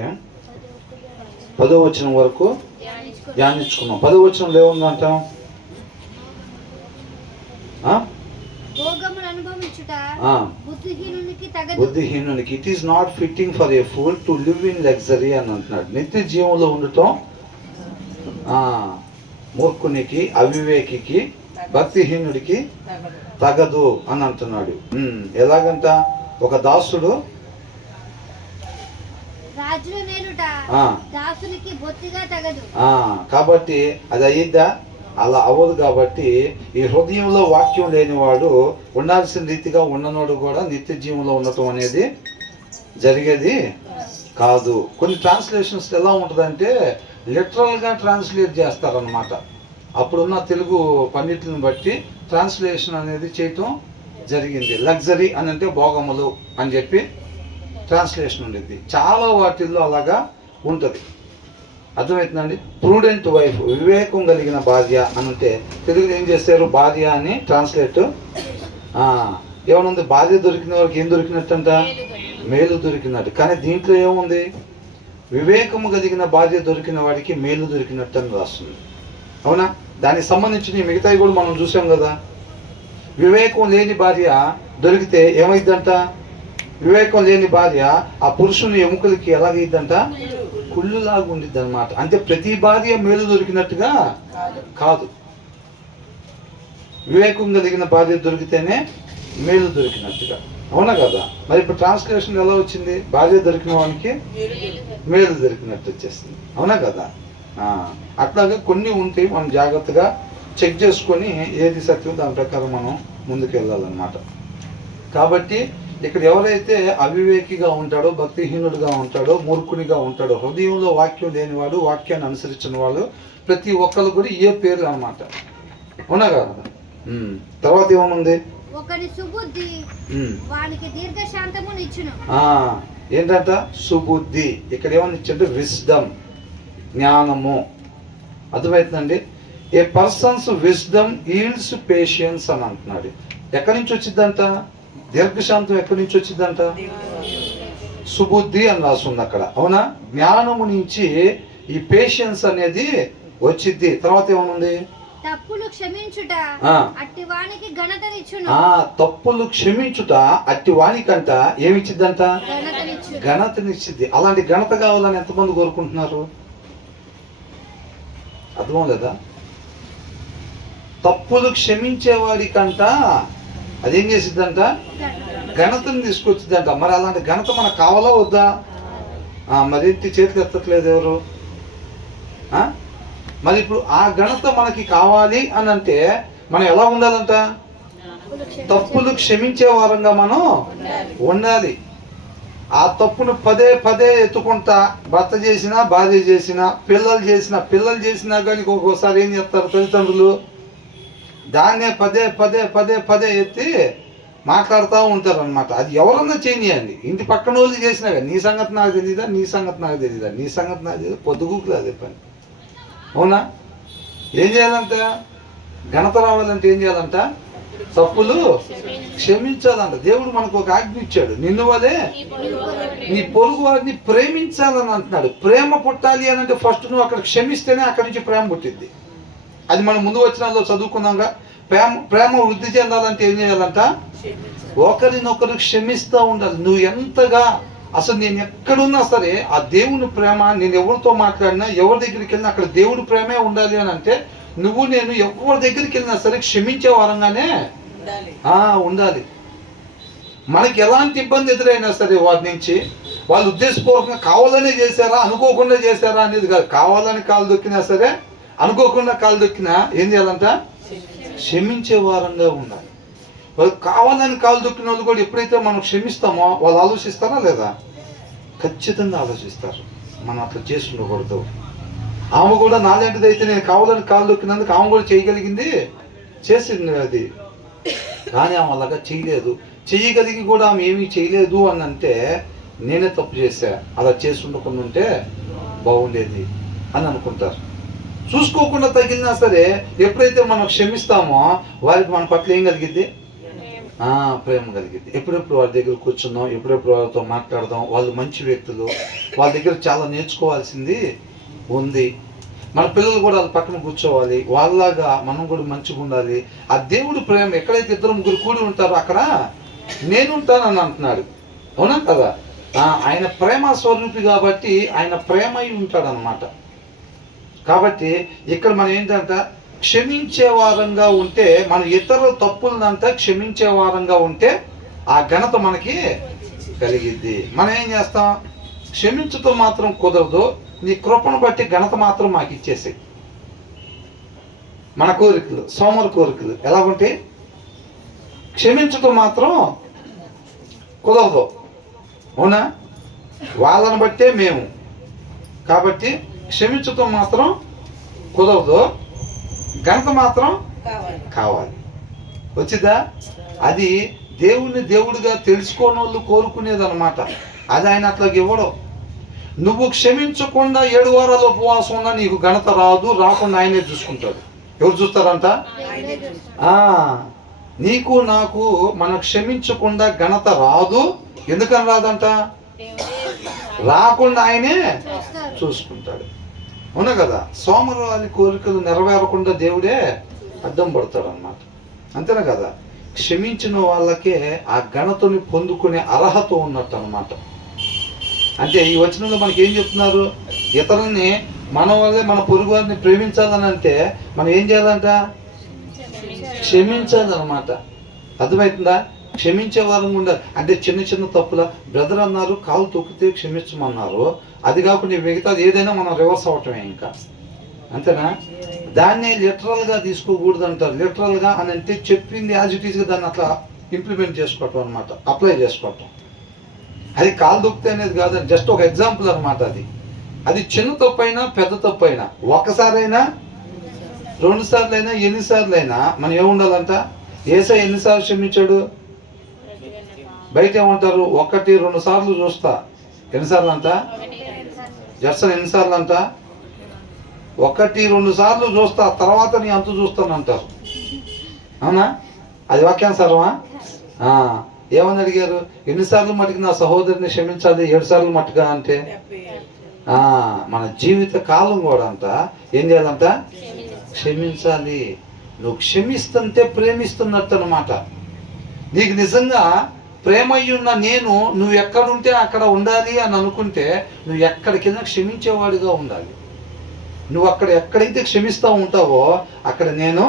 10వ వచనం వరకు ధ్యానించుకున్నాం. 10వ వచనంలో ఏముందంటాం? బుద్ధిహీనునికి it is not fitting for a fool to live in luxury అని అంటున్నాడు. నిత్య జీవంలో ఉండటం మూర్ఖునికి, అవివేకికి, భక్తిహీనుడికి తగదు అని అంటున్నాడు. ఎలాగంట? ఒక దాసుడు కాబట్టి అది అయ్యిద్దా? అలా అవ్వదు. కాబట్టి ఈ హృదయంలో వాక్యం లేనివాడు ఉండాల్సిన రీతిగా ఉన్ననోడు కూడా నిత్య జీవంలో ఉండటం అనేది జరిగేది కాదు. కొన్ని ట్రాన్స్లేషన్స్ ఎలా ఉంటుందంటే లిటరల్గా ట్రాన్స్లేట్ చేస్తారనమాట. అప్పుడున్న తెలుగు పండితులను బట్టి ట్రాన్స్లేషన్ అనేది చేయటం జరిగింది. లగ్జరీ అని అంటే భోగములు అని చెప్పి ట్రాన్స్లేషన్ ఉండేది. చాలా వాటిల్లో అలాగా ఉంటుంది. అర్థమవుతుందండి? ప్రూడెంట్ వైఫ్, వివేకం కలిగిన భార్య అని అంటే తెలుగులో ఏం చేస్తారు? భార్య అని ట్రాన్స్లేట్ ఏమనుంది? భార్య దొరికిన వారికి ఏం దొరికినట్టంట? మేలు దొరికినట్టు. కానీ దీంట్లో ఏముంది? వివేకము కలిగిన భార్య దొరికిన వాడికి మేలు దొరికినట్టు అని రాస్తుంది. అవునా? దానికి సంబంధించిన మిగతాయి కూడా మనం చూసాం కదా. వివేకం లేని భార్య దొరికితే ఏమైందంట? వివేకం లేని భార్య ఆ పురుషుని ఎముకలకి ఎలాగైద్దంట? కుళ్ళులాగా ఉండిద్ది అనమాట. అంటే ప్రతి భార్య మేలు దొరికినట్టుగా కాదు. వివేకం కలిగిన భార్య దొరికితేనే మేలు దొరికినట్టుగా. అవునా కదా? మరి ఇప్పుడు ట్రాన్స్లేషన్ ఎలా వచ్చింది? భార్య దొరికిన వానికి మేలు దొరికినట్టు వచ్చేసింది. అవునా కదా? అట్లాగే కొన్ని ఉంటాయి, మనం జాగ్రత్తగా చెక్ చేసుకొని ఏది సత్యం దాని ప్రకారం మనం ముందుకు వెళ్ళాలన్నమాట. కాబట్టి ఇక్కడ ఎవరైతే అవివేకిగా ఉంటాడో, భక్తిహీనుడిగా ఉంటాడో, మూర్ఖునిగా ఉంటాడో, హృదయంలో వాక్యం లేనివాడు, వాక్యాన్ని అనుసరించిన వాళ్ళు ప్రతి ఒక్కరు కూడా ఏ పేర్లు అనమాట. అవునా కదా? తర్వాత ఏమనుంది? ఏంటంట? సుబుద్ధి. ఇక్కడ ఏమని ఇచ్చాడు? విజ్డమ్, జ్ఞానము. అర్థమవుతుందండి? ఏ పర్సన్స్ విజ్డమ్ ఈల్డ్స్ పేషియన్స్ అని అంటున్నాడు. ఎక్కడి నుంచి వచ్చిందంట? దీర్ఘశాంతం ఎక్కడి నుంచి వచ్చిందంట? సుబుద్ధి అని రాస్తుంది అక్కడ. అవునా? జ్ఞానము నుంచి ఈ పేషియన్స్ అనేది వచ్చింది. తర్వాత ఏమనుంది? తప్పులు క్షమించుట అట్టి వానికంట ఏమిచ్చిద్దంట? ఘనతనిచ్చిద్ది. అలాంటి ఘనత కావాలని ఎంతమంది కోరుకుంటున్నారు? అర్థం లేదా? తప్పులు క్షమించేవాడికంట అదేం చేసిద్దంట? ఘనతను తీసుకొచ్చిద్దంట. మరి అలాంటి ఘనత మనకు కావాలా వద్దా? మరేంటి చేతులు ఎత్తట్లేదు ఎవరు? మరి ఇప్పుడు ఆ ఘనత మనకి కావాలి అని అంటే మనం ఎలా ఉండాలంట? తప్పులు క్షమించే వారంగా మనం ఉండాలి. ఆ తప్పును పదే పదే ఎత్తుకుంటా, భర్త చేసినా, భార్య చేసినా, పిల్లలు చేసినా కానీ ఒక్కోసారి ఏం చేస్తారు తల్లిదండ్రులు? దాన్నే పదే పదే పదే పదే ఎత్తి మాట్లాడుతూ ఉంటారు అనమాట. అది ఎవరన్నా చేయనియండి. ఇంటి పక్కన వాళ్ళు చేసినా కానీ నీ సంగతి నాకు తెలియదా, నీ సంగతి నాకు తెలియదా, నీ సంగతి నాకు తెలియదు, పొద్దుగూకులు అదే పని. అవునా? ఏం చేయాలంట? ఘనత రావాలంటే ఏం చేయాలంట? తప్పులు క్షమించాలంట. దేవుడు మనకు ఒక ఆజ్ఞ ఇచ్చాడు, నిన్ను వలే నీ పొరుగు వారిని ప్రేమించాలని అంటున్నాడు. ప్రేమ పుట్టాలి అని అంటే ఫస్ట్ నువ్వు అక్కడ క్షమిస్తేనే అక్కడి నుంచి ప్రేమ పుట్టిద్ది. అది మనం ముందు వచ్చినాల్లో చదువుకున్నాంగా. ప్రేమ వృద్ధి చెందాలంటే ఏం చేయాలంట? ఒకరినొకరు క్షమిస్తూ ఉండాలి. నువ్వు ఎంతగా అసలు నేను ఎక్కడున్నా సరే ఆ దేవుని ప్రేమ, నేను ఎవరితో మాట్లాడినా, ఎవరి దగ్గరికి వెళ్ళినా అక్కడ దేవుడి ప్రేమే ఉండాలి అని అంటే నువ్వు నేను ఎవరి దగ్గరికి వెళ్ళినా సరే క్షమించే వారంగానే ఉండాలి. మనకి ఎలాంటి ఇబ్బంది ఎదురైనా సరే వారి నుంచి వాళ్ళు ఉద్దేశపూర్వకంగా కావాలనే చేశారా, అనుకోకుండా చేశారా అనేది కాదు. కావాలని కాలు దొక్కినా సరే, అనుకోకుండా కాలు దొక్కినా ఏం చేయాలంట? క్షమించే వారంగా ఉండాలి. వాళ్ళు కావాలని కాలు దొక్కిన వాళ్ళు కూడా ఎప్పుడైతే మనం క్షమిస్తామో వాళ్ళు ఆలోచిస్తారా లేదా? ఖచ్చితంగా ఆలోచిస్తారు. మనం అట్లా చేసి ఉండకూడదు. ఆమె కూడా నాలాంటిది అయితే నేను కావాలని కాలు దొక్కినందుకు ఆమె కూడా చేయగలిగింది, చేసింది అది. కానీ ఆమె అలాగా చేయలేదు. చేయగలిగి కూడా ఆమె ఏమీ చేయలేదు అని అంటే నేనే తప్పు చేశా, అలా చేసి ఉండకుండా ఉంటే బాగుండేది అని అనుకుంటారు. చూసుకోకుండా తగిలినా సరే ఎప్పుడైతే మనం క్షమిస్తామో వారికి మన పట్ల ఏం కలిగిద్ది? ప్రేమ కలిగింది. ఎప్పుడెప్పుడు వాళ్ళ దగ్గర కూర్చుందాం, ఎప్పుడెప్పుడు వాళ్ళతో మాట్లాడదాం, వాళ్ళు మంచి వ్యక్తులు, వాళ్ళ దగ్గర చాలా నేర్చుకోవాల్సింది ఉంది. మన పిల్లలు కూడా వాళ్ళ పక్కన కూర్చోవాలి, వాళ్ళలాగా మనం కూడా మంచిగా ఉండాలి. ఆ దేవుడు ప్రేమ ఎక్కడైతే ఇద్దరు ముగ్గురు కూడి ఉంటారో అక్కడ నేను ఉంటానని అంటున్నాడు. అవునా కదా? ఆయన ప్రేమ స్వరూపి కాబట్టి ఆయన ప్రేమ అయి ఉంటాడు అన్నమాట. కాబట్టి ఇక్కడ మనం ఏంటంటే క్షమించే వారంగా ఉంటే, మన ఇతరుల తప్పులనంతా క్షమించే వారంగా ఉంటే ఆ ఘనత మనకి కలిగిద్ది. మనం ఏం చేస్తాం? క్షమించటం మాత్రం కుదరదు, నీ కృపను బట్టి ఘనత మాత్రం మాకు ఇచ్చేసాయి. మన కోరికలు, సోమరు కోరికలు ఎలా ఉంటే క్షమించటం మాత్రం కుదరదు. అవునా? వాళ్ళని బట్టే మేము, కాబట్టి క్షమించటం మాత్రం కుదరదు, ఘనత మాత్రం కావాలి. వచ్చిందా? అది దేవుణ్ణి దేవుడిగా తెలుసుకోని వాళ్ళు కోరుకునేది అనమాట. అది ఆయన అట్లాగ ఇవ్వడం. నువ్వు క్షమించకుండా 7 వారాలు ఉపవాసం ఉన్నా నీకు ఘనత రాదు, రాకుండా ఆయనే చూసుకుంటాడు. ఎవరు చూస్తారంట? నీకు నాకు మనం క్షమించకుండా ఘనత రాదు. ఎందుకని రాదంట? రాకుండా ఆయనే చూసుకుంటాడు. అవునా కదా? సోమవారి కోరికలు నెరవేరకుండా దేవుడే అడ్డం పడతాడు అన్నమాట. అంతేనా కదా? క్షమించిన వాళ్ళకే ఆ ఘనతని పొందుకునే అర్హత ఉన్నట్టు అన్నమాట. అంటే ఈ వచనంలో మనకి ఏం చెప్తున్నారు? ఇతరుల్ని మన వాళ్ళే మన పొరుగు వారిని ప్రేమించాలని అంటే మనం ఏం చేయాలంట? క్షమించాలన్నమాట. అర్థమవుతుందా? క్షమించే వారం ఉండాలి. అంటే చిన్న చిన్న తప్పుల బ్రదర్ అన్నారు, కాలు తొక్కితే క్షమించమన్నారు. అది కాకుండా మిగతాది ఏదైనా మనం రివర్స్ అవటమే ఇంకా. అంతేనా? దాన్ని లిటరల్గా తీసుకోకూడదు అంటారు. లిటరల్గా అని అంటే చెప్పింది యాజ్ ఇట్ ఈస్గా దాన్ని అట్లా ఇంప్లిమెంట్ చేసుకోవటం అనమాట, అప్లై చేసుకోవటం. అది కాలు తొక్కితే అనేది కాదని జస్ట్ ఒక ఎగ్జాంపుల్ అనమాట. అది చిన్న తప్పు అయినా పెద్ద తప్పు అయినా, ఒకసారైనా 2 సార్లు అయినా ఎన్నిసార్లు అయినా మనం ఏముండాలంట? యేసయ్య ఎన్నిసార్లు క్షమించాడు? బయట ఏమంటారు? 1-2 సార్లు చూస్తా. ఎన్నిసార్లు అంట? జర్సన్ ఎన్నిసార్లు అంట? 1-2 సార్లు చూస్తా, తర్వాత నీ అంతు చూస్తాను అంటారు. అవునా? అది వాక్యానుసారమా? ఏమని అడిగారు? ఎన్నిసార్లు మటుకు నా సహోదరిని క్షమించాలి? 7 సార్లు మట్టుగా అంటే మన జీవిత కాలం కూడా అంట ఏం చేయాలంట? క్షమించాలి. నువ్వు క్షమిస్తుంటే ప్రేమిస్తున్నట్టు అనమాట. నీకు నిజంగా ప్రేమ అయ్యున్న నేను నువ్వు ఎక్కడుంటే అక్కడ ఉండాలి అని అనుకుంటే నువ్వు ఎక్కడికైనా క్షమించేవాడిగా ఉండాలి. నువ్వు అక్కడ ఎక్కడైతే క్షమిస్తూ ఉంటావో అక్కడ నేను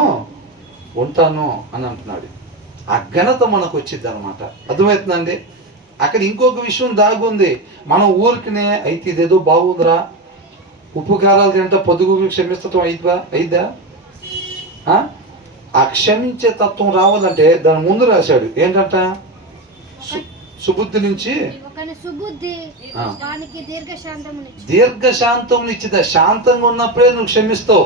ఉంటాను అని అంటున్నాడు. ఆ ఘనత మనకు వచ్చింది అనమాట. అర్థమవుతుందండి? అక్కడ ఇంకొక విషయం దాగుంది. మనం ఊరికినే అయితే ఇదేదో బాగుందిరా, ఉప్పు కారాలు తింటా పొదుగు క్షమిస్తటం అయిద్దా? ఆ క్షమించే తత్వం రావాలంటే దాని ముందు రాశాడు ఏంటంట? సుబుద్ధి నుంచి దీర్ఘశాంతం ఇచ్చిదా. శాంతంగా ఉన్నప్పుడే నువ్వు క్షమిస్తావు.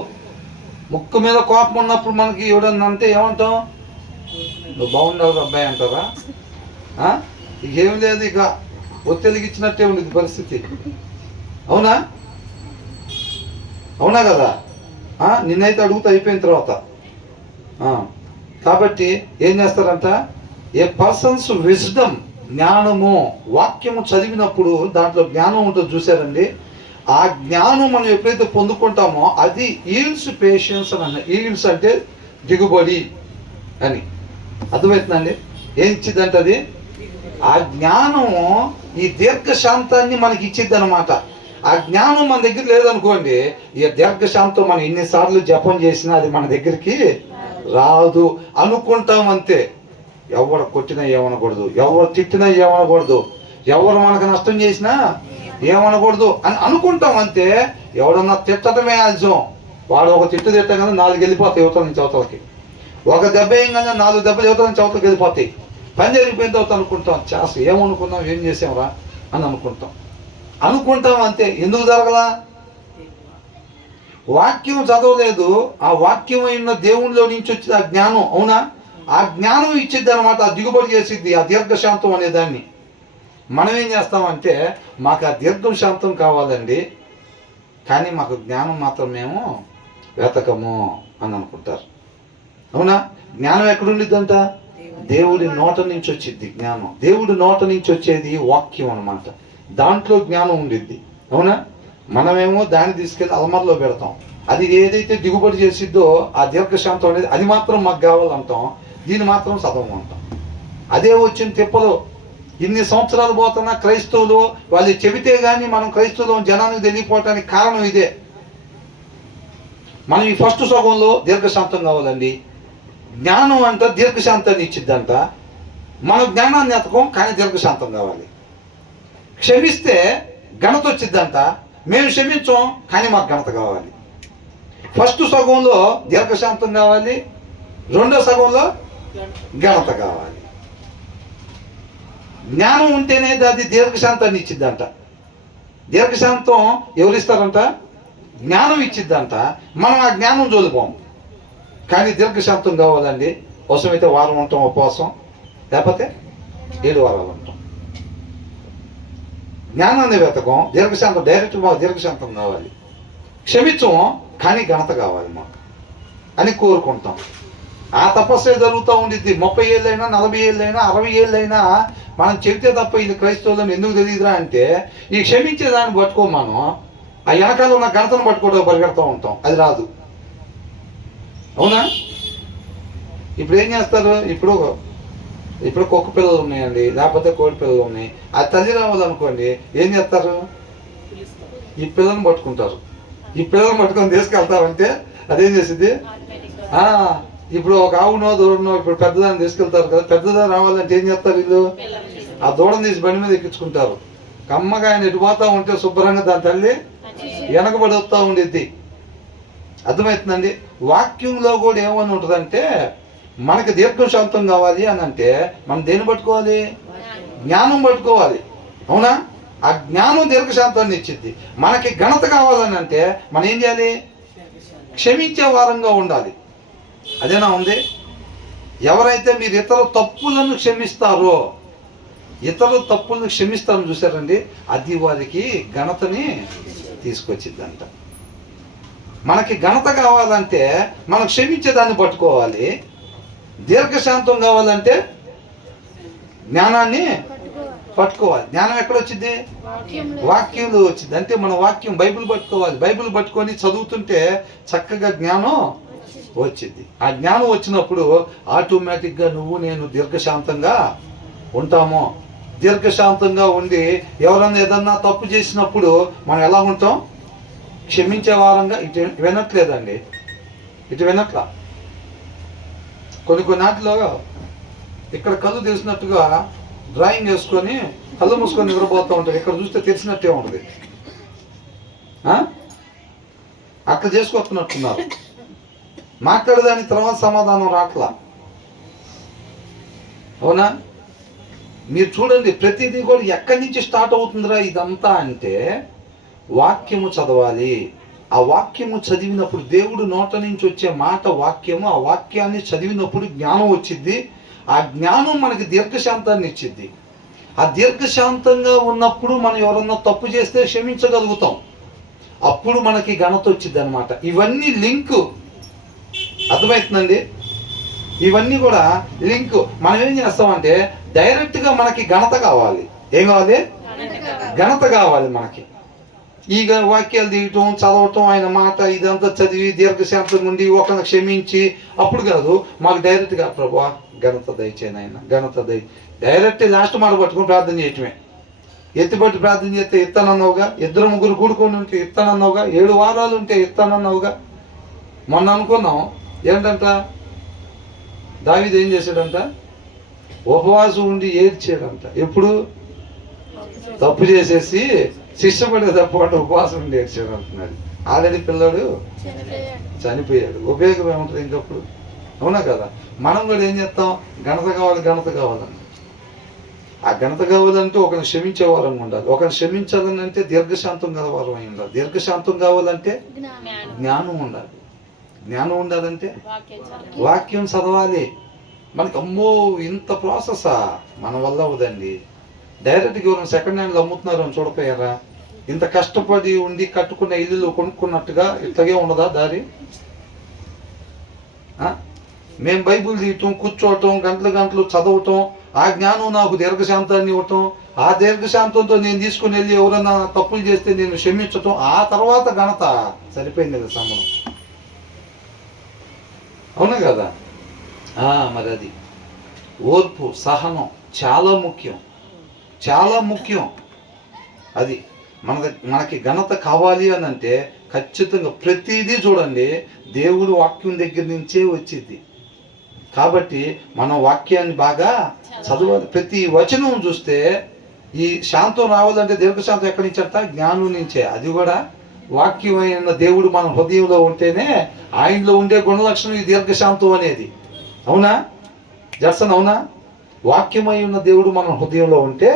ముక్కు మీద కోపం ఉన్నప్పుడు మనకి ఎవడన్నా అంటే ఏమంటాం? నువ్వు బాగుండవు అబ్బాయి అంటారా? ఏం లేదు, ఇక ఒత్తిడిగిచ్చినట్టే ఉండేది పరిస్థితి. అవునా? అవునా కదా? నిన్నైతే అడుగుతూ అయిపోయిన తర్వాత. కాబట్టి ఏం చేస్తారంట? ఏ పర్సన్స్ విజ్డమ్, జ్ఞానము, వాక్యము చదివినప్పుడు దాంట్లో జ్ఞానం ఉంటుంది చూసారండి. ఆ జ్ఞానం మనం ఎప్పుడైతే పొందుకుంటామో అది ఈల్డ్స్ పేషెన్స్ అని అన్న. ఈల్డ్స్ అంటే దిగుబడి అని. అర్థమవుతుందండి? ఏం ఇచ్చిద్దంటే అది ఆ జ్ఞానము ఈ దీర్ఘశాంతాన్ని మనకి ఇచ్చిద్ది అనమాట. ఆ జ్ఞానం మన దగ్గర లేదనుకోండి, ఈ దీర్ఘశాంతం మనం ఎన్నిసార్లు జపం చేసినా అది మన దగ్గరికి రాదు. అనుకుంటాం అంతే. ఎవరు కొట్టినా ఏమనకూడదు, ఎవరు తిట్టినా ఏమనకూడదు, ఎవరు మనకు నష్టం చేసినా ఏమనకూడదు అని అనుకుంటాం అంతే. ఎవడన్నా తిట్టడమే ఆలస్యం. వాడు ఒక తిట్టు తిట్టగానే 4 వెళ్ళిపోతాయి యువతల నుంచి అవతలకి. ఒక దెబ్బ వేయగానే 4 దెబ్బలు యువతల నుంచి అవతలకి వెళ్ళిపోతాయి. పని జరిగిపోయిన తర్వాత అనుకుంటాం, చేస్తాం ఏమనుకున్నాం, ఏం చేసాంరా అని అనుకుంటాం అంతే. ఎందుకు జరగలా? వాక్యం చదవలేదు. ఆ వాక్యం అయిన దేవునిలో నుంచి వచ్చి ఆ జ్ఞానం, అవునా? ఆ జ్ఞానం ఇచ్చిద్ది అనమాట. ఆ దిగుబడి చేసిద్ది ఆ దీర్ఘశాంతం అనే దాన్ని. మనం ఏం చేస్తామంటే మాకు ఆ దీర్ఘశాంతం కావాలండి, కానీ మాకు జ్ఞానం మాత్రం మేము వెతకము అని అనుకుంటారు. అవునా? జ్ఞానం ఎక్కడుండిద్దంట? దేవుడి నోట నుంచి వచ్చింది జ్ఞానం. దేవుడి నోట నుంచి వచ్చేది వాక్యం అన్నమాట. దాంట్లో జ్ఞానం ఉండిద్ది. అవునా? మనమేమో దాన్ని తీసుకెళ్ళి అలమరలో పెడతాం. అది ఏదైతే దిగుబడి చేసిద్దో ఆ దీర్ఘశాంతం అనేది అది మాత్రం మాకు కావాలంటాం. దీన్ని మాత్రం చదవమంటాం. అదే వచ్చిన తిప్పలు. ఇన్ని సంవత్సరాలు పోతున్నా క్రైస్తవులు వాళ్ళు చెబితే కానీ మనం క్రైస్తవులు జనానికి తెలియకపోవటానికి కారణం ఇదే. మనం ఈ ఫస్ట్ సగంలో దీర్ఘశాంతం కావాలండి. జ్ఞానం అంట దీర్ఘశాంతాన్ని ఇచ్చిద్దంట. మన జ్ఞానాన్ని ఎతకం కానీ దీర్ఘశాంతం కావాలి. క్షమిస్తే ఘనత వచ్చిద్దంట. మేము క్షమించాం కానీ మాకు ఘనత కావాలి. ఫస్ట్ సగంలో దీర్ఘశాంతం కావాలి, రెండో సగంలో ఘనత కావాలి. జ్ఞానం ఉంటేనే అది దీర్ఘశాంతాన్ని ఇచ్చిద్దంట. దీర్ఘశాంతం ఎవరిస్తారంట? జ్ఞానం ఇచ్చిద్దంట. మనం ఆ జ్ఞానం జోలిపోం. కానీ దీర్ఘశాంతం కావాలండి. అవసరమైతే వారం ఉంటాం ఉపవాసం, లేకపోతే 7 వారాలు ఉంటాం. జ్ఞానాన్ని వెతకం, దీర్ఘశాంతం డైరెక్ట్ మాకు దీర్ఘశాంతం కావాలి. క్షమించము కానీ ఘనత కావాలి మాకు అని కోరుకుంటాం. ఆ తపస్సే జరుగుతూ ఉండిద్ది. 30 ఏళ్ళైనా 40 ఏళ్ళైనా 60 ఏళ్ళైనా మనం చెబితే తప్ప ఇది క్రైస్తవులను ఎందుకు తెలియదురా అంటే ఈ క్షమించేదాన్ని పట్టుకో, మనం ఆ వెనకాల ఉన్న ఘనతను పట్టుకోవడం పరిగెడుతూ ఉంటాం. అది రాదు. అవునా? ఇప్పుడు ఏం చేస్తారు? ఇప్పుడు కుక్క పిల్లలు ఉన్నాయండి, లేకపోతే కోడి పిల్లలు ఉన్నాయి. ఆ తల్లి రావాలనుకోండి ఏం చేస్తారు? ఈ పిల్లల్ని పట్టుకుంటారు. ఈ పిల్లల్ని పట్టుకొని తీసుకెళ్తారంటే అదేం చేసింది? ఇప్పుడు ఒక ఆవునో దూడనో ఇప్పుడు పెద్దదాన్ని తీసుకెళ్తారు కదా, పెద్దదాన్ని రావాలంటే ఏం చేస్తారు? వీళ్ళు ఆ దూడను తీసి బండి మీద ఎక్కించుకుంటారు. కమ్మగా ఆయన ఎటు పోతా ఉంటే శుభ్రంగా దాని తల్లి వెనకబడి వస్తూ ఉండిద్ది. అర్థమవుతుందండి? వాక్యంలో కూడా ఏమని ఉంటుందంటే మనకి దీర్ఘశాంతం కావాలి అని అంటే మనం దేన్ని పట్టుకోవాలి? జ్ఞానం పట్టుకోవాలి. అవునా? ఆ జ్ఞానం దీర్ఘశాంతాన్ని ఇచ్చింది. మనకి ఘనత కావాలని అంటే మనం ఏం చేయాలి? క్షమించే వారంగా ఉండాలి. అదేనా ఉంది? ఎవరైతే మీరు ఇతర తప్పులను క్షమిస్తారో, ఇతరుల తప్పులను క్షమిస్తారని చూసారండి, అది వారికి ఘనతని తీసుకొచ్చిద్దంట. మనకి ఘనత కావాలంటే మనం క్షమించేదాన్ని పట్టుకోవాలి. దీర్ఘశాంతం కావాలంటే జ్ఞానాన్ని పట్టుకోవాలి. జ్ఞానం ఎక్కడ వచ్చింది? వాక్యంలో వచ్చింది. అంటే మన వాక్యం బైబిల్ పట్టుకోవాలి. బైబిల్ పట్టుకొని చదువుతుంటే చక్కగా జ్ఞానం వచ్చింది. ఆ జ్ఞానం వచ్చినప్పుడు ఆటోమేటిక్గా నువ్వు నేను దీర్ఘశాంతంగా ఉంటాము. దీర్ఘశాంతంగా ఉండి ఎవరన్నా ఏదన్నా తప్పు చేసినప్పుడు మనం ఎలా ఉంటాం? క్షమించే వారంగా. ఇటు వినట్లేదండి, ఇటు వినట్లా. కొన్ని నాటిలో ఇక్కడ కళ్ళు తెలిసినట్టుగా డ్రాయింగ్ వేసుకొని కళ్ళు మూసుకొని నిద్రపోతూ ఉంటారు. ఇక్కడ చూస్తే తెలిసినట్టే ఉంటుంది. అట్లా చేసుకొస్తున్నట్టున్నారు. మాట్లాడేదానికి తర్వాత సమాధానం రాట్లా. అవునా? మీరు చూడండి, ప్రతిదీ కూడా ఎక్కడి నుంచి స్టార్ట్ అవుతుందిరా ఇదంతా అంటే వాక్యము చదవాలి. ఆ వాక్యము చదివినప్పుడు దేవుడు నోట నుంచి వచ్చే మాట వాక్యము. ఆ వాక్యాన్ని చదివినప్పుడు జ్ఞానం వచ్చింది. ఆ జ్ఞానం మనకి దీర్ఘశాంతాన్ని ఇచ్చిద్ది. ఆ దీర్ఘశాంతంగా ఉన్నప్పుడు మనం ఎవరన్నా తప్పు చేస్తే క్షమించగలుగుతాం. అప్పుడు మనకి ఘనత వచ్చింది అనమాట. ఇవన్నీ లింకు. అర్థమవుతుందండి? ఇవన్నీ కూడా లింకు. మనం ఏం చేస్తామంటే డైరెక్ట్గా మనకి ఘనత కావాలి. ఏం కావాలి? ఘనత కావాలి మనకి. ఈ వాక్యాలు తీయటం, చదవటం, ఆయన మాట ఇదంతా చదివి దీర్ఘశాంతం ఉండి ఒకరిని క్షమించి అప్పుడు కాదు. మాకు డైరెక్ట్గా ప్రభువా ఘనత దయచేయను, ఆయన ఘనత డైరెక్ట్ లాస్ట్ మాట పట్టుకుని ప్రార్థన చేయటమే. ఎత్తిపట్టి ప్రార్థన చేస్తే ఇస్తానన్నావుగా, 2-3 కూడుకొని ఉంటే ఇస్తానన్నావుగా, 7 వారాలు ఉంటే ఇస్తానన్నావుగా. మొన్న అనుకున్నాం ఏంటంట, దావీదు ఏం చేశాడంట? ఉపవాసం ఉండి ఏడ్చాడంట. ఎప్పుడు? తప్పు చేసేసి శిక్ష పడే తప్పు అంటే ఉపవాసం ఉండి ఏడ్చాడు అంటున్నాడు. ఆల్రెడీ పిల్లడు చనిపోయాడు. ఉపయోగం ఏముంటుంది ఇంకప్పుడు? అవునా కదా? మనం కూడా ఏం చేస్తాం? ఘనత కావాలి, ఘనత కావాలని. ఆ ఘనత కావాలంటే ఒకరిని క్షమించే వారంగా ఉండాలి. ఒకరిని క్షమించాలని అంటే దీర్ఘశాంతం గల వారం అయి ఉండాలి. దీర్ఘశాంతం కావాలంటే జ్ఞానం ఉండాలి. జ్ఞానం ఉండాలంటే వాక్యం చదవాలి. మనకి అమ్మో ఇంత ప్రాసెసా? మన వల్ల అవదండి. డైరెక్ట్గా ఎవరైనా సెకండ్ హ్యాండ్లు అమ్ముతున్నారు అని చూడపోయారా? ఇంత కష్టపడి ఉండి కట్టుకున్న ఇల్లు కొనుక్కున్నట్టుగా ఇట్లాగే ఉండదా దారి? మేము బైబిల్ తీయటం, కూర్చోవటం, గంటలు గంటలు చదవటం, ఆ జ్ఞానం నాకు దీర్ఘశాంతాన్ని ఇవ్వటం, ఆ దీర్ఘశాంతంతో నేను తీసుకుని వెళ్ళి ఎవరన్నా తప్పులు చేస్తే నేను క్షమించటం, ఆ తర్వాత ఘనత సరిపోయింది కదా సంబంధం. అవునా కదా? మరి అది ఓర్పు, సహనం చాలా ముఖ్యం, చాలా ముఖ్యం. అది మనకి ఘనత కావాలి అని అంటే ఖచ్చితంగా ప్రతిదీ చూడండి దేవుడు వాక్యం దగ్గర నుంచే వచ్చింది. కాబట్టి మనం వాక్యాన్ని బాగా చదవాలి. ప్రతి వచనం చూస్తే ఈ శాంతం రావాలంటే దీర్ఘశాంతం ఎక్కడి నుంచి అంట? జ్ఞానం నుంచే. అది కూడా వాక్యమైన దేవుడు మన హృదయంలో ఉంటేనే ఆయనలో ఉండే గుణలక్షణం ఈ దీర్ఘశాంతం అనేది. అవునా జర్సన్? అవునా? వాక్యమై ఉన్న దేవుడు మన హృదయంలో ఉంటే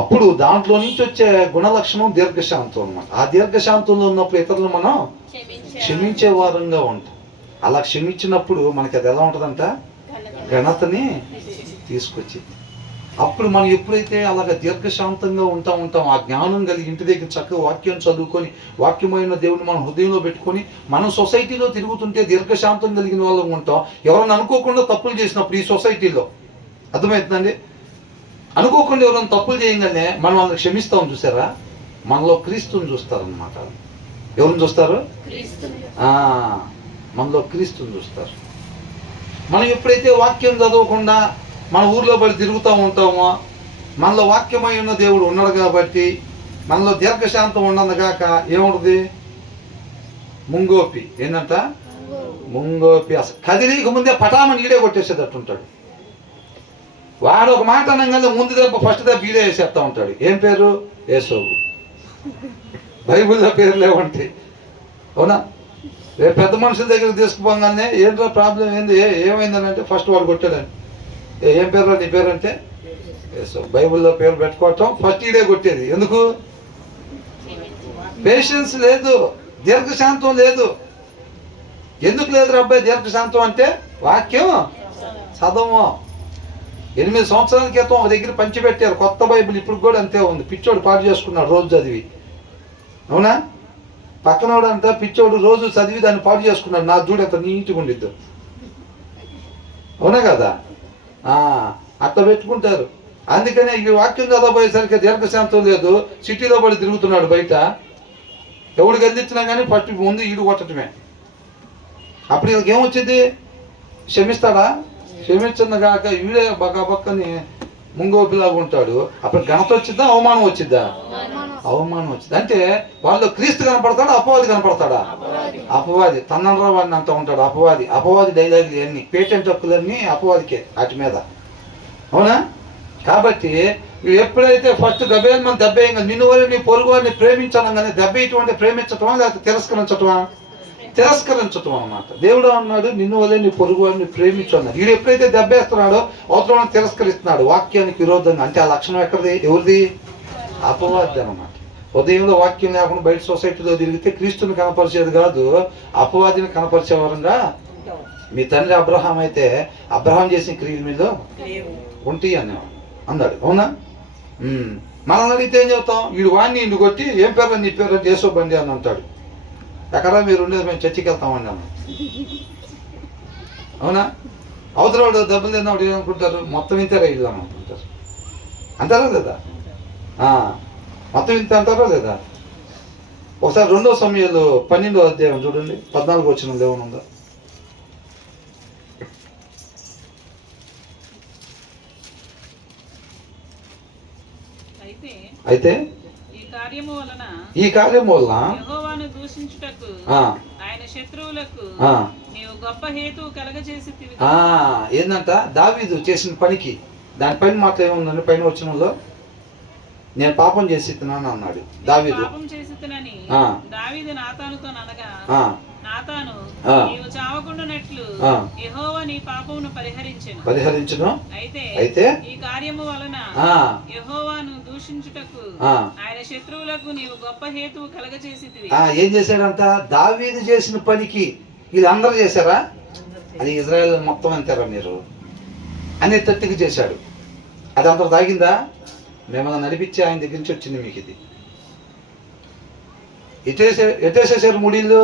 అప్పుడు దాంట్లో నుంచి వచ్చే గుణలక్షణం దీర్ఘశాంతం అన్నమాట. ఆ దీర్ఘశాంతంలో ఉన్నప్పుడు ఇతరులు మనం క్షమించే వారంగా ఉంటాం. అలా క్షమించినప్పుడు మనకి అది ఎలా ఉంటుందంట? ఘనతని తీసుకొచ్చింది. అప్పుడు మనం ఎప్పుడైతే అలాగ దీర్ఘశాంతంగా ఉంటాం, ఆ జ్ఞానం కలిగి ఇంటి దగ్గర చక్కగా వాక్యం చదువుకొని వాక్యమైన దేవుని మన హృదయంలో పెట్టుకొని మనం సొసైటీలో తిరుగుతుంటే దీర్ఘశాంతం కలిగిన వాళ్ళం ఉంటాం. ఎవరన్నా అనుకోకుండా తప్పులు చేసినప్పుడు ఈ సొసైటీలో, అర్థమవుతుందండి, అనుకోకుండా ఎవరైనా తప్పులు చేయగానే మనం వాళ్ళని క్షమిస్తాం. చూసారా? మనలో క్రీస్తుని చూస్తారనమాట. ఎవరిని చూస్తారు? మనలో క్రీస్తుని చూస్తారు. మనం ఎప్పుడైతే వాక్యం చదవకుండా మన ఊర్లో పడి తిరుగుతూ ఉంటామో, మనలో వాక్యమై ఉన్న దేవుడు ఉన్నాడు కాబట్టి మనలో దీర్ఘశాంతం ఉండదు కాక ఏముంటుంది? ముంగోపి. ఏంటంట? ముంగోపి. అసలు కదిలీక ముందే పటామని ఈడే కొట్టేసేటట్టు ఉంటాడు. వాడు ఒక మాట అనగానే ముందు దెబ్బ ఫస్ట్ దెబ్బ ఈడే వేసేస్తా ఉంటాడు. ఏం పేరు? యేసోబు. బైబిల్లో పేర్లు ఏమంటే, అవునా? రేపు పెద్ద మనుషుల దగ్గర తీసుకుపోగానే ఏంటో ప్రాబ్లం ఏంది, ఏమైందని అంటే ఫస్ట్ వాడు కొట్టాడని. ఏం పేరు నీ పేరు అంటే యేసోబు. బైబిల్లో పేరు పెట్టుకోవటం ఫస్ట్ ఈడే కొట్టేది. ఎందుకు? పేషెన్స్ లేదు, దీర్ఘశాంతం లేదు. ఎందుకు లేదు అబ్బాయి దీర్ఘశాంతం అంటే వాక్యం చదవము. 8 సంవత్సరాల క్రితం ఒక దగ్గర పంచిపెట్టారు కొత్త బైబిల్, ఇప్పుడు కూడా అంతే ఉంది. పిచ్చోడు పాటు చేసుకున్నాడు రోజు చదివి. అవునా? పక్కనోడు అంతా పిచ్చోడు రోజు చదివి దాన్ని పాటు చేసుకున్నాడు. నా చూడు అంత నీట్గా ఉండిద్దు. అవునా కదా? అట్లా పెట్టుకుంటారు. అందుకనే ఈ వాక్యం చదవబోయేసరికి దీర్ఘశాంతం లేదు. సిటీలో పడి తిరుగుతున్నాడు బయట. ఎవడు గెలిచినా కానీ ఫస్ట్ ముందు ఈడు కొట్టడమే. అప్పుడు వీళ్ళకి ఏమొచ్చింది? క్షమిస్తాడా? క్షమించిన కాక వీడే బక్కని ముంగోపిలాగా ఉంటాడు. అప్పుడు ఘనత వచ్చిద్దా? అవమానం వచ్చిద్దా? అవమానం వచ్చింది. అంటే వాళ్ళు క్రీస్తు కనపడతాడా? అపవాది కనపడతాడా? అపవాది. తన్నరా వాడిని అంటూ ఉంటాడు అపవాది. అపవాది డైలాగులు ఇవన్నీ, పేటెంట్ హక్కులన్నీ అపవాదికే వాటి మీద. అవునా? కాబట్టి ఎప్పుడైతే ఫస్ట్ గబేల్ మన దెబ్బ వేయంగా నిన్ను వల్ల నీ పొరుగు వారిని ప్రేమించాలని, దెబ్బ ఇటువంటి ప్రేమించటమా లేకపోతే తిరస్కరించటమా? తిరస్కరించటం అన్నమాట. దేవుడు అన్నాడు నిన్ను వల్లే నీ పొరుగు వారిని ప్రేమించు అన్నాడు. వీడు ఎప్పుడైతే దెబ్బేస్తున్నాడో అవతల తిరస్కరిస్తున్నాడు వాక్యానికి విరోధంగా. అంటే ఆ లక్షణం ఎక్కడిది? ఎవరిది? అపవాది అన్నమాట. ఉదయంలో వాక్యం లేకుండా బయట సొసైటీలో తిరిగితే క్రీస్తుని కనపరిచేది కాదు, అపవాదిని కనపరిచే వరంగా. మీ తండ్రి అబ్రహాం అయితే అబ్రహాం చేసిన క్రియల మీద ఉంటాయి అన్నాడు. అవునా? మనల్ని అడిగితే ఏం చెప్తాం? వీడు వాడిని ఇండు కొట్టి ఏం పేరు నీ పేరు అంటే యేసోబండి అని అంటాడు. ఎక్కడా మీరు ఉండేది? మేము చర్చికి వెళ్తామండి అన్న. అవునా? అవతల వాడు దెబ్బలు తిన్నవాడు ఏమనుకుంటారు? మొత్తం ఇంతేరా ఇల్లు అనుకుంటారు. అంటారా లేదా? మొత్తం ఇంత అంటారా లేదా? ఒకసారి 2 సమయాలు 12వ అధ్యాయం చూడండి, 14 వచనం ఏమైనా ఉందా? అయితే ఈ కార్యము వలన యెహోవాను దూషించుటకు ఆయన శత్రువులకు నీవు గొప్ప హేతు కలగజేసితివి. ఏందంట? దావీదు చేసిన పనికి. దాని పైన మాత్రం ఏముందండి? పైన వచనంలో నేను పాపం చేసితున్నాను అన్నాడు దావీదు. పాపం చేసితున్నాని దావీదు నాతానుతో అనగా నాతాను నీవు చావకుండానట్లు యెహోవా నీ పాపమును పరిహరించెను. అయితే ఈ కార్యము వలన యెహోవాను దూషించుటకు ఆయన శత్రువులకు నీవు గొప్ప హేతువు కలగజేసితివి. ఏం చేశాడంట? దావీదు చేసిన పనికి వీళ్ళందరూ చేశారా? అది ఇజ్రాయెల్ మొత్తం అంటారా మీరు అనేటట్టుగా చేశాడు. అది అంత తాగిందా? మిమ్మల్ని నడిపించి ఆయన దగ్గర నుంచి వచ్చింది మీకు ఇది. ఎటేసేసారు ముడిళ్ళు?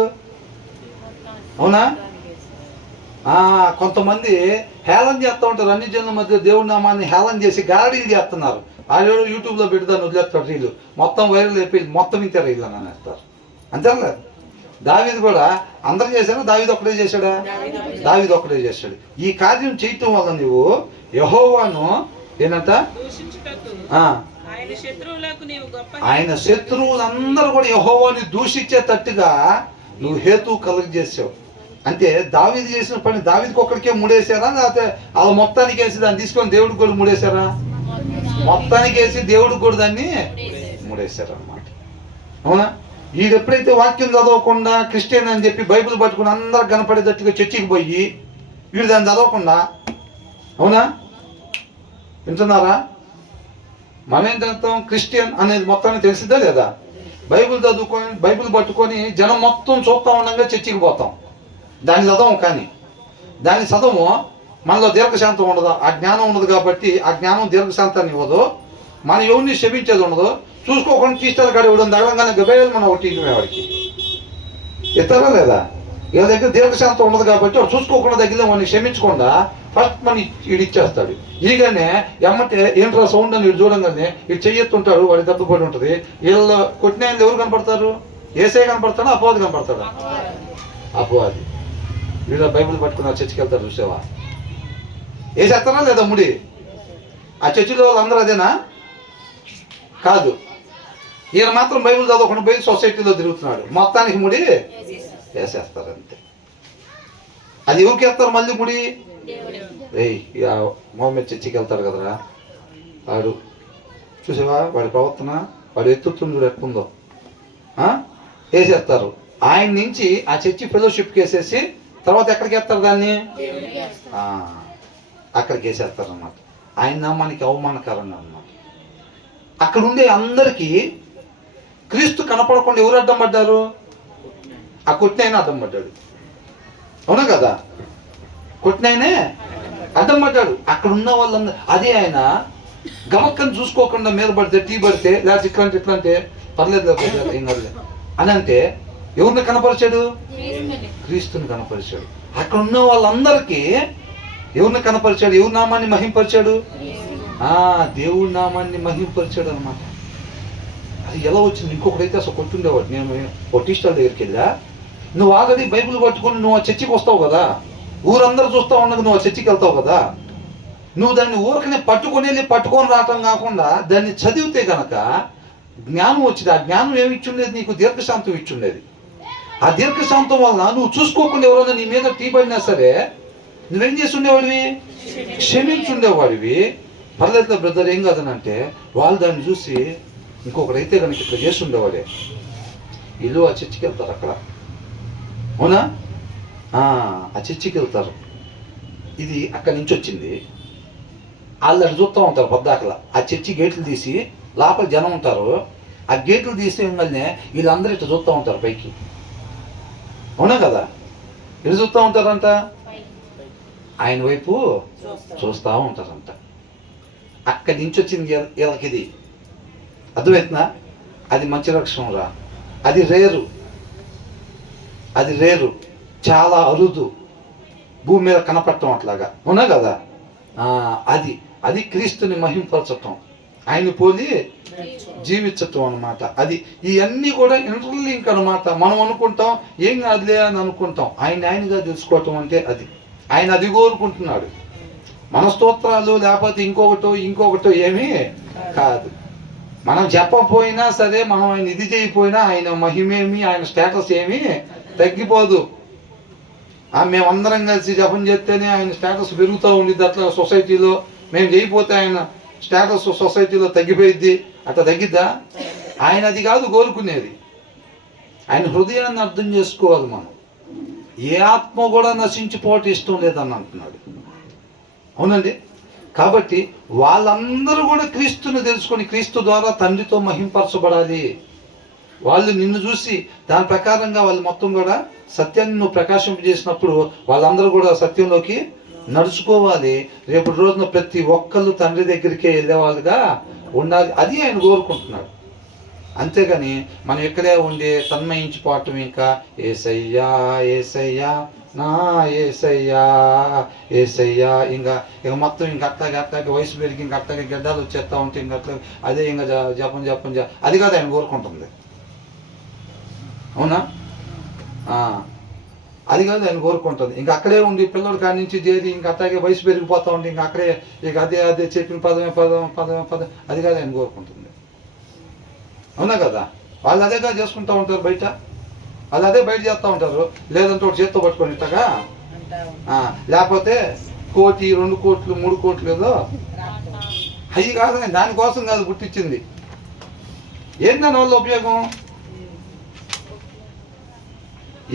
అవునా? కొంతమంది హేళన చేస్తూ ఉంటారు, అన్ని జనుల మధ్య దేవుడి నామాన్ని హేళన చేసి గాడీలు చేస్తున్నారు. ఆడో యూట్యూబ్లో పెడతాను వదిలేస్తాడు, రీలు మొత్తం వైరల్ అయిపోయి మొత్తం ఇంతే రీలు అని అనేస్తారు. అంతేనా? దావీదు కూడా అందరూ చేశారు, దావీదు ఒక్కడే చేశాడా? దావీదు ఒక్కడే చేశాడు. ఈ కార్యం చేయటం వల్ల నువ్వు యెహోవాను ఏంటంట, ఆయన శత్రువులందరూ కూడా యెహోవాని దూషించేటట్టుగా నువ్వు హేతు కలుగజేసావు. అంటే దావీదు చేసిన పని దావీదుకి ఒక్కడికే ముడేశారా, లేకపోతే వాళ్ళ మొత్తానికి వేసి దాన్ని తీసుకొని దేవుడికి కూడా ముడేశారా? మొత్తానికి వేసి దేవుడికి కూడా దాన్ని ముడేశారు అన్నమాట. అవునా? వీడు ఎప్పుడైతే వాక్యం చదవకుండా క్రిస్టియన్ అని చెప్పి బైబిల్ పట్టుకుని అందరు కనపడేటట్టుగా చర్చికి పోయి వీడు దాన్ని చదవకుండా, అవునా వింటున్నారా? మనమేం చదువుతాం? క్రిస్టియన్ అనేది మొత్తానికి తెలిసిందా లేదా? బైబిల్ చదువుకొని బైబిల్ పట్టుకొని జనం మొత్తం చూస్తూ ఉండగా చర్చికి పోతాం, దాన్ని చదవం. కానీ దాన్ని చదవము, మనలో దీర్ఘశాంతం ఉండదు, ఆ జ్ఞానం ఉండదు. కాబట్టి ఆ జ్ఞానం దీర్ఘశాంతాన్ని ఇవ్వదు, మన ఎవరిని క్షమించేది ఉండదు. చూసుకోకుండా తీస్తారు కాడ ఇవ్వడం తగలంగానే గబేలు మనం ఒకటి వాడికి ఇస్తారా లేదా? వీళ్ళ దగ్గర దీర్ఘశాంతం ఉండదు కాబట్టి వాడు చూసుకోకుండా తగ్గితే వాడిని క్షమించకుండా ఫస్ట్ మన ఇచ్చేస్తాడు. ఇదిగానే ఎమ్మటే ఏంట్రా సౌండ్ అని వీడు చూడంగానే వీడు చెయ్యెత్తుంటాడు, వాడి దెబ్బపడి ఉంటుంది. వీళ్ళు కొట్టిన ఎవరు కనపడతారు? ఏసే కనపడతాడా? అపవాది కనపడతాడా? అపవాది. వీళ్ళు బైబిల్ పట్టుకుని చర్చికి వెళ్తారు, చూసావా? వేసేస్తారా లేదా ముడి? ఆ చర్చిలో వాళ్ళందరూ అదేనా? కాదు. ఈయన మాత్రం బైబిల్ చదవకుండా పోయి సొసైటీలో తిరుగుతున్నాడు, మొత్తానికి ముడి వేసేస్తారు అంతే. అది ఎవరికి వేస్తారు మళ్ళీ ముడి? మొహమ్మద్ చర్చికి వెళ్తాడు కదరా వాడు, చూసావా వాడి ప్రవర్తన, వాడు ఎత్తుతుంది ఎట్టుందో వేసేస్తారు. ఆయన నుంచి ఆ చర్చి ఫెలోషిప్కి వేసేసి తర్వాత ఎక్కడికి వేస్తారు దాన్ని? అక్కడికి వేసేస్తారు అన్నమాట. ఆయన నామానికి అవమానకరంగా అన్నమాట. అక్కడ ఉండే అందరికీ క్రీస్తు కనపడకుండా ఎవరు అడ్డం పడ్డారు? ఆ కొట్టినైనా అడ్డం పడ్డాడు. అవునా కదా? కొట్టినైనే అడ్డం పడ్డాడు. అక్కడ ఉన్న వాళ్ళందరూ అదే ఆయన గమక్కని చూసుకోకుండా మీద పడితే, టీ పడితే, లేకపోతే ఇట్లాంటి ఇట్లాంటి పర్లేదు ఏం కాదు అని అంటే ఎవరిని కనపరిచాడు? క్రీస్తుని కనపరిచాడు. అక్కడ ఉన్న వాళ్ళందరికీ ఎవరిని కనపరిచాడు? ఎవరి నామాన్ని మహింపరిచాడు? దేవుడి నామాన్ని మహింపరిచాడు అనమాట. అది ఎలా వచ్చింది? ఇంకొకడైతే అసలు కొట్టుండేవాడు. నేను ఒక టీ స్టాల్ దగ్గరికి వెళ్ళా, నువ్వు ఆల్రెడీ బైబిల్ పట్టుకుని నువ్వు ఆ చర్చికి వస్తావు కదా, ఊరందరూ చూస్తూ ఉండగా నువ్వు ఆ చర్చికి వెళ్తావు కదా, నువ్వు దాన్ని ఊరికనే పట్టుకొని వెళ్ళి పట్టుకొని రావటం కాకుండా దాన్ని చదివితే కనుక జ్ఞానం వచ్చింది. ఆ జ్ఞానం ఏమి ఇచ్చుండేది? నీకు దీర్ఘశాంతం ఇచ్చుండేది. ఆ దీర్ఘశాంతం వలన నువ్వు చూసుకోకుండా ఎవరైనా నీ మీద టీ పడినా సరే నువ్వేం చేసి ఉండేవాడివి? క్షమించుండేవాడివి. పర్లేదు బ్రదర్ ఏం కాదని అంటే వాళ్ళు దాన్ని చూసి ఇంకొకడైతే కనుక ఇట్లా చేసి ఉండేవాడే, వీళ్ళు ఆ చర్చికి వెళ్తారు. అక్కడ అవునా? ఆ చర్చికి వెళ్తారు. ఇది అక్కడి నుంచి వచ్చింది. వాళ్ళు అటు చూస్తూ ఉంటారు పొద్దాకల. ఆ చర్చి గేట్లు తీసి లోపల జనం ఉంటారు, ఆ గేట్లు తీసి ఇవ్వగానే వీళ్ళందరూ ఇట్లా చూస్తూ ఉంటారు పైకి. అవునా కదా? ఇటు చూస్తూ ఉంటారంట, ఆయన వైపు చూస్తూ ఉంటారంట. అక్కడి నుంచి వచ్చింది వీళ్ళకి. ఇది అర్థమవుతుందా? అది మంచి లక్షణం రా. అది రేరు, అది రేరు, చాలా అరుదు భూమి మీద కనపడటం అట్లాగా. అవునా కదా? అది అది క్రీస్తుని మహింపరచటం, ఆయన పోలి జీవించటం అనమాట. అది ఇవన్నీ కూడా ఇంటర్లింక్ అనమాట. మనం అనుకుంటాం ఏం కాదులే అని అనుకుంటాం, ఆయనగా తెలుసుకోవటం అంటే అది. ఆయన అది కోరుకుంటున్నాడు. మన స్తోత్రాలు లేకపోతే ఇంకొకటో ఏమీ కాదు. మనం చెప్పపోయినా సరే, మనం ఆయన ఇది చేయకపోయినా ఆయన మహిమేమి, ఆయన స్టేటస్ ఏమీ తగ్గిపోదు. మేమందరం కలిసి జపం చేస్తేనే ఆయన స్టేటస్ పెరుగుతూ ఉండిద్ది. అట్లా సొసైటీలో మేము చేయకపోతే ఆయన స్టేటస్ సొసైటీలో తగ్గిపోయిద్ది. అట్లా తగ్గిద్దా? ఆయన అది కాదు కోరుకునేది. ఆయన హృదయాన్ని అర్థం చేసుకోవాలి మనం. ఏ ఆత్మ కూడా నశించిపోవటం ఇష్టం లేదని అంటున్నాడు. అవునండి. కాబట్టి వాళ్ళందరూ కూడా క్రీస్తుని తెలుసుకొని క్రీస్తు ద్వారా తండ్రితో మహింపరచబడాలి. వాళ్ళు నిన్ను చూసి దాని ప్రకారంగా వాళ్ళు మొత్తం కూడా సత్యాన్ని నువ్వు ప్రకాశింపజేసినప్పుడు వాళ్ళందరూ కూడా సత్యంలోకి నడుచుకోవాలి. రేపు రోజున ప్రతి ఒక్కళ్ళు తండ్రి దగ్గరికే వెళ్ళేవాళ్ళుగా ఉండాలి. అది ఆయన కోరుకుంటున్నాడు. అంతేగాని మనం ఎక్కడే ఉండి తన్మయించిపోవటం, ఇంకా ఏసయ్యా ఏసయ్యా నా ఏసయ్యా ఏసయ్యా, ఇంకా మొత్తం అట్లాగే వయసు పెరిగి అట్లాగే గడ్డాలు వచ్చేస్తా ఉంటే అట్లా అదే జపం అది కాదు ఆయన కోరుకుంటుంది. అవునా? అది కాదు ఆయన కోరుకుంటుంది. అక్కడే ఉండి పిల్లలు కాడి నుంచి చేరి అట్లాగే వయసు పెరిగిపోతా ఉండి అక్కడే అదే చెప్పిన పదమే అది కాదు ఆయన కోరుకుంటుంది. అవునా కదా? వాళ్ళు అదేగా చేసుకుంటూ ఉంటారు బయట, వాళ్ళు అదే బయట చేస్తూ ఉంటారు. లేదంటే ఒకటి చేత్తో పట్టుకొని ఇట్టగా, లేకపోతే 1 కోటి 2 కోట్లు 3 కోట్లు ఏదో అవి కాదు. దానికోసం కాదు పుట్టించింది. ఏంటి దానివల్ల ఉపయోగం?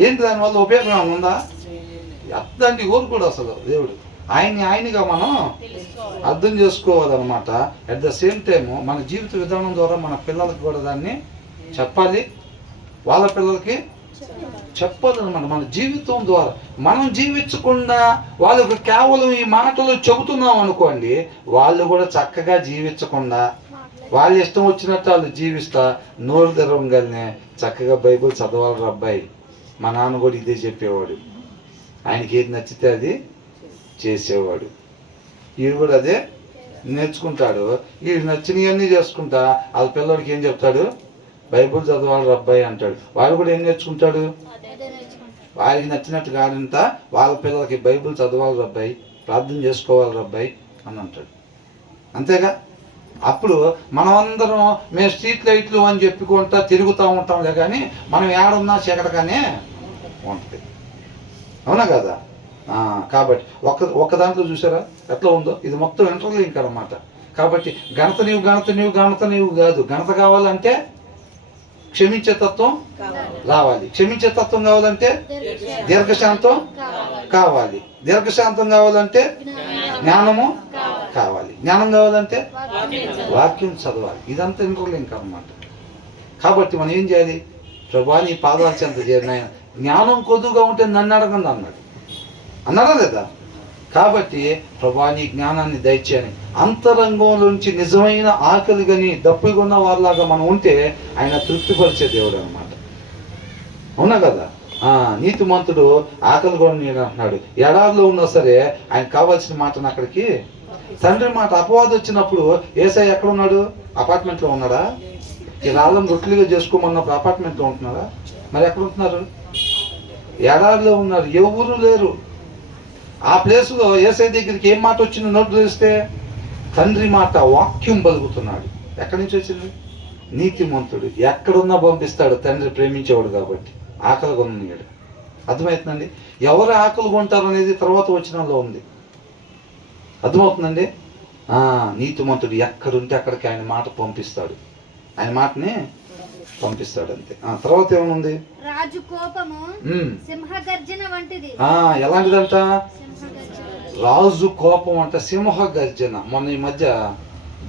ఏంటి దానివల్ల ఉపయోగం ఏమైనా ఉందా? అట్లాంటి కోరుకోడు అసలు దేవుడు. ఆయనగా మనం అర్థం చేసుకోవాలన్నమాట. అట్ ద సేమ్ టైం మన జీవిత విధానం ద్వారా మన పిల్లలకి కూడా దాన్ని చెప్పాలి, వాళ్ళ పిల్లలకి చెప్పాలన్నమాట. మన జీవితం ద్వారా మనం జీవించకుండా వాళ్ళకు కేవలం ఈ మాటలు చెబుతున్నాం అనుకోండి, వాళ్ళు కూడా చక్కగా జీవించకుండా వాళ్ళు ఇష్టం వచ్చినట్టు వాళ్ళు జీవిస్తా నోరు తెరవంగానే చక్కగా బైబిల్ చదవాలి అబ్బాయి. మా నాన్న కూడా ఇదే చెప్పేవాడు, ఆయనకి ఏది నచ్చితే అది చేసేవాడు. వీడు కూడా అదే నేర్చుకుంటాడు. వీడు నచ్చినవన్నీ చేసుకుంటా వాళ్ళ పిల్లడికి ఏం చెప్తాడు? బైబిల్ చదవాలి అబ్బాయి అంటాడు. వాడు కూడా ఏం నేర్చుకుంటాడు? వాడికి నచ్చినట్టు కాదంత వాళ్ళ పిల్లలకి బైబిల్ చదవాలి అబ్బాయి, ప్రార్థన చేసుకోవాలి అబ్బాయి అని అంటాడు. అంతేగా? అప్పుడు మనమందరం మేము స్ట్రీట్ లైట్లు అని చెప్పుకుంటా తిరుగుతూ ఉంటాంలే, కానీ మనం ఏడున్నా చీకటగానే ఉంటుంది. అవునా కదా? కాబట్టి ఒక్క దాంట్లో చూసారా ఎట్లా ఉందో? ఇది మొత్తం ఇంటర్లింక్ అన్నమాట. కాబట్టి ఘనత నీవు కాదు. ఘనత కావాలంటే క్షమించే తత్వం రావాలి. క్షమించే తత్వం కావాలంటే దీర్ఘశాంతం కావాలి. దీర్ఘశాంతం కావాలంటే జ్ఞానము కావాలి. జ్ఞానం కావాలంటే వాక్యం చదవాలి. ఇదంతా ఇంటర్లింక్ అన్నమాట. కాబట్టి మనం ఏం చేయాలి? ప్రభా నీ పాదాలు చెంత చేరిన జ్ఞానం కొద్దుగా ఉంటే నన్ను అడగండి అన్నాడా లేదా? కాబట్టి ప్రభా నీ జ్ఞానాన్ని దయచేయని అంతరంగంలోంచి నిజమైన ఆకలి గని దప్పుకున్న వారిలాగా మనం ఉంటే ఆయన తృప్తిపరిచే దేవుడు అనమాట. అవునా కదా? నీతిమంతుడు ఆకలి కూడా నేను అంటున్నాడు. ఎడారిలో ఉన్నా సరే ఆయన కావాల్సిన మాటను అక్కడికి తండ్రి మాట అపవాదం వచ్చినప్పుడు యేసయ్య ఎక్కడ ఉన్నాడు? అపార్ట్మెంట్లో ఉన్నాడా? ఈ రాళ్ళం రొట్టెలుగా చేసుకోమన్నప్పుడు అపార్ట్మెంట్లో ఉంటున్నారా? మరి ఎక్కడ ఉంటున్నారు? ఎడారిలో ఉన్నారు, ఎవరు లేరు. ఆ ప్లేస్లో యేసయ్య దగ్గరికి ఏం మాట వచ్చిందో నోటు తెలిస్తే తండ్రి మాట వాక్యం పలుకుతున్నాడు. ఎక్కడి నుంచి వచ్చింది? నీతిమంతుడు ఎక్కడున్నా పంపిస్తాడు తండ్రి, ప్రేమించేవాడు కాబట్టి. ఆకలి కొన్నాడు. అర్థమవుతుందండి? ఎవరు ఆకలి కొంటారు అనేది తర్వాత వచనంలో ఉంది. అర్థమవుతుందండి? నీతిమంతుడు ఎక్కడుంటే అక్కడికి ఆయన మాట పంపిస్తాడు, ఆయన మాటని పంపిస్తాడు అంతే. తర్వాత ఏమనుంది? రాజు కోపము సింహగర్జన వంటిది. ఎలాంటిదంట? రాజు కోపం అంట సింహ గర్జన. మొన్న ఈ మధ్య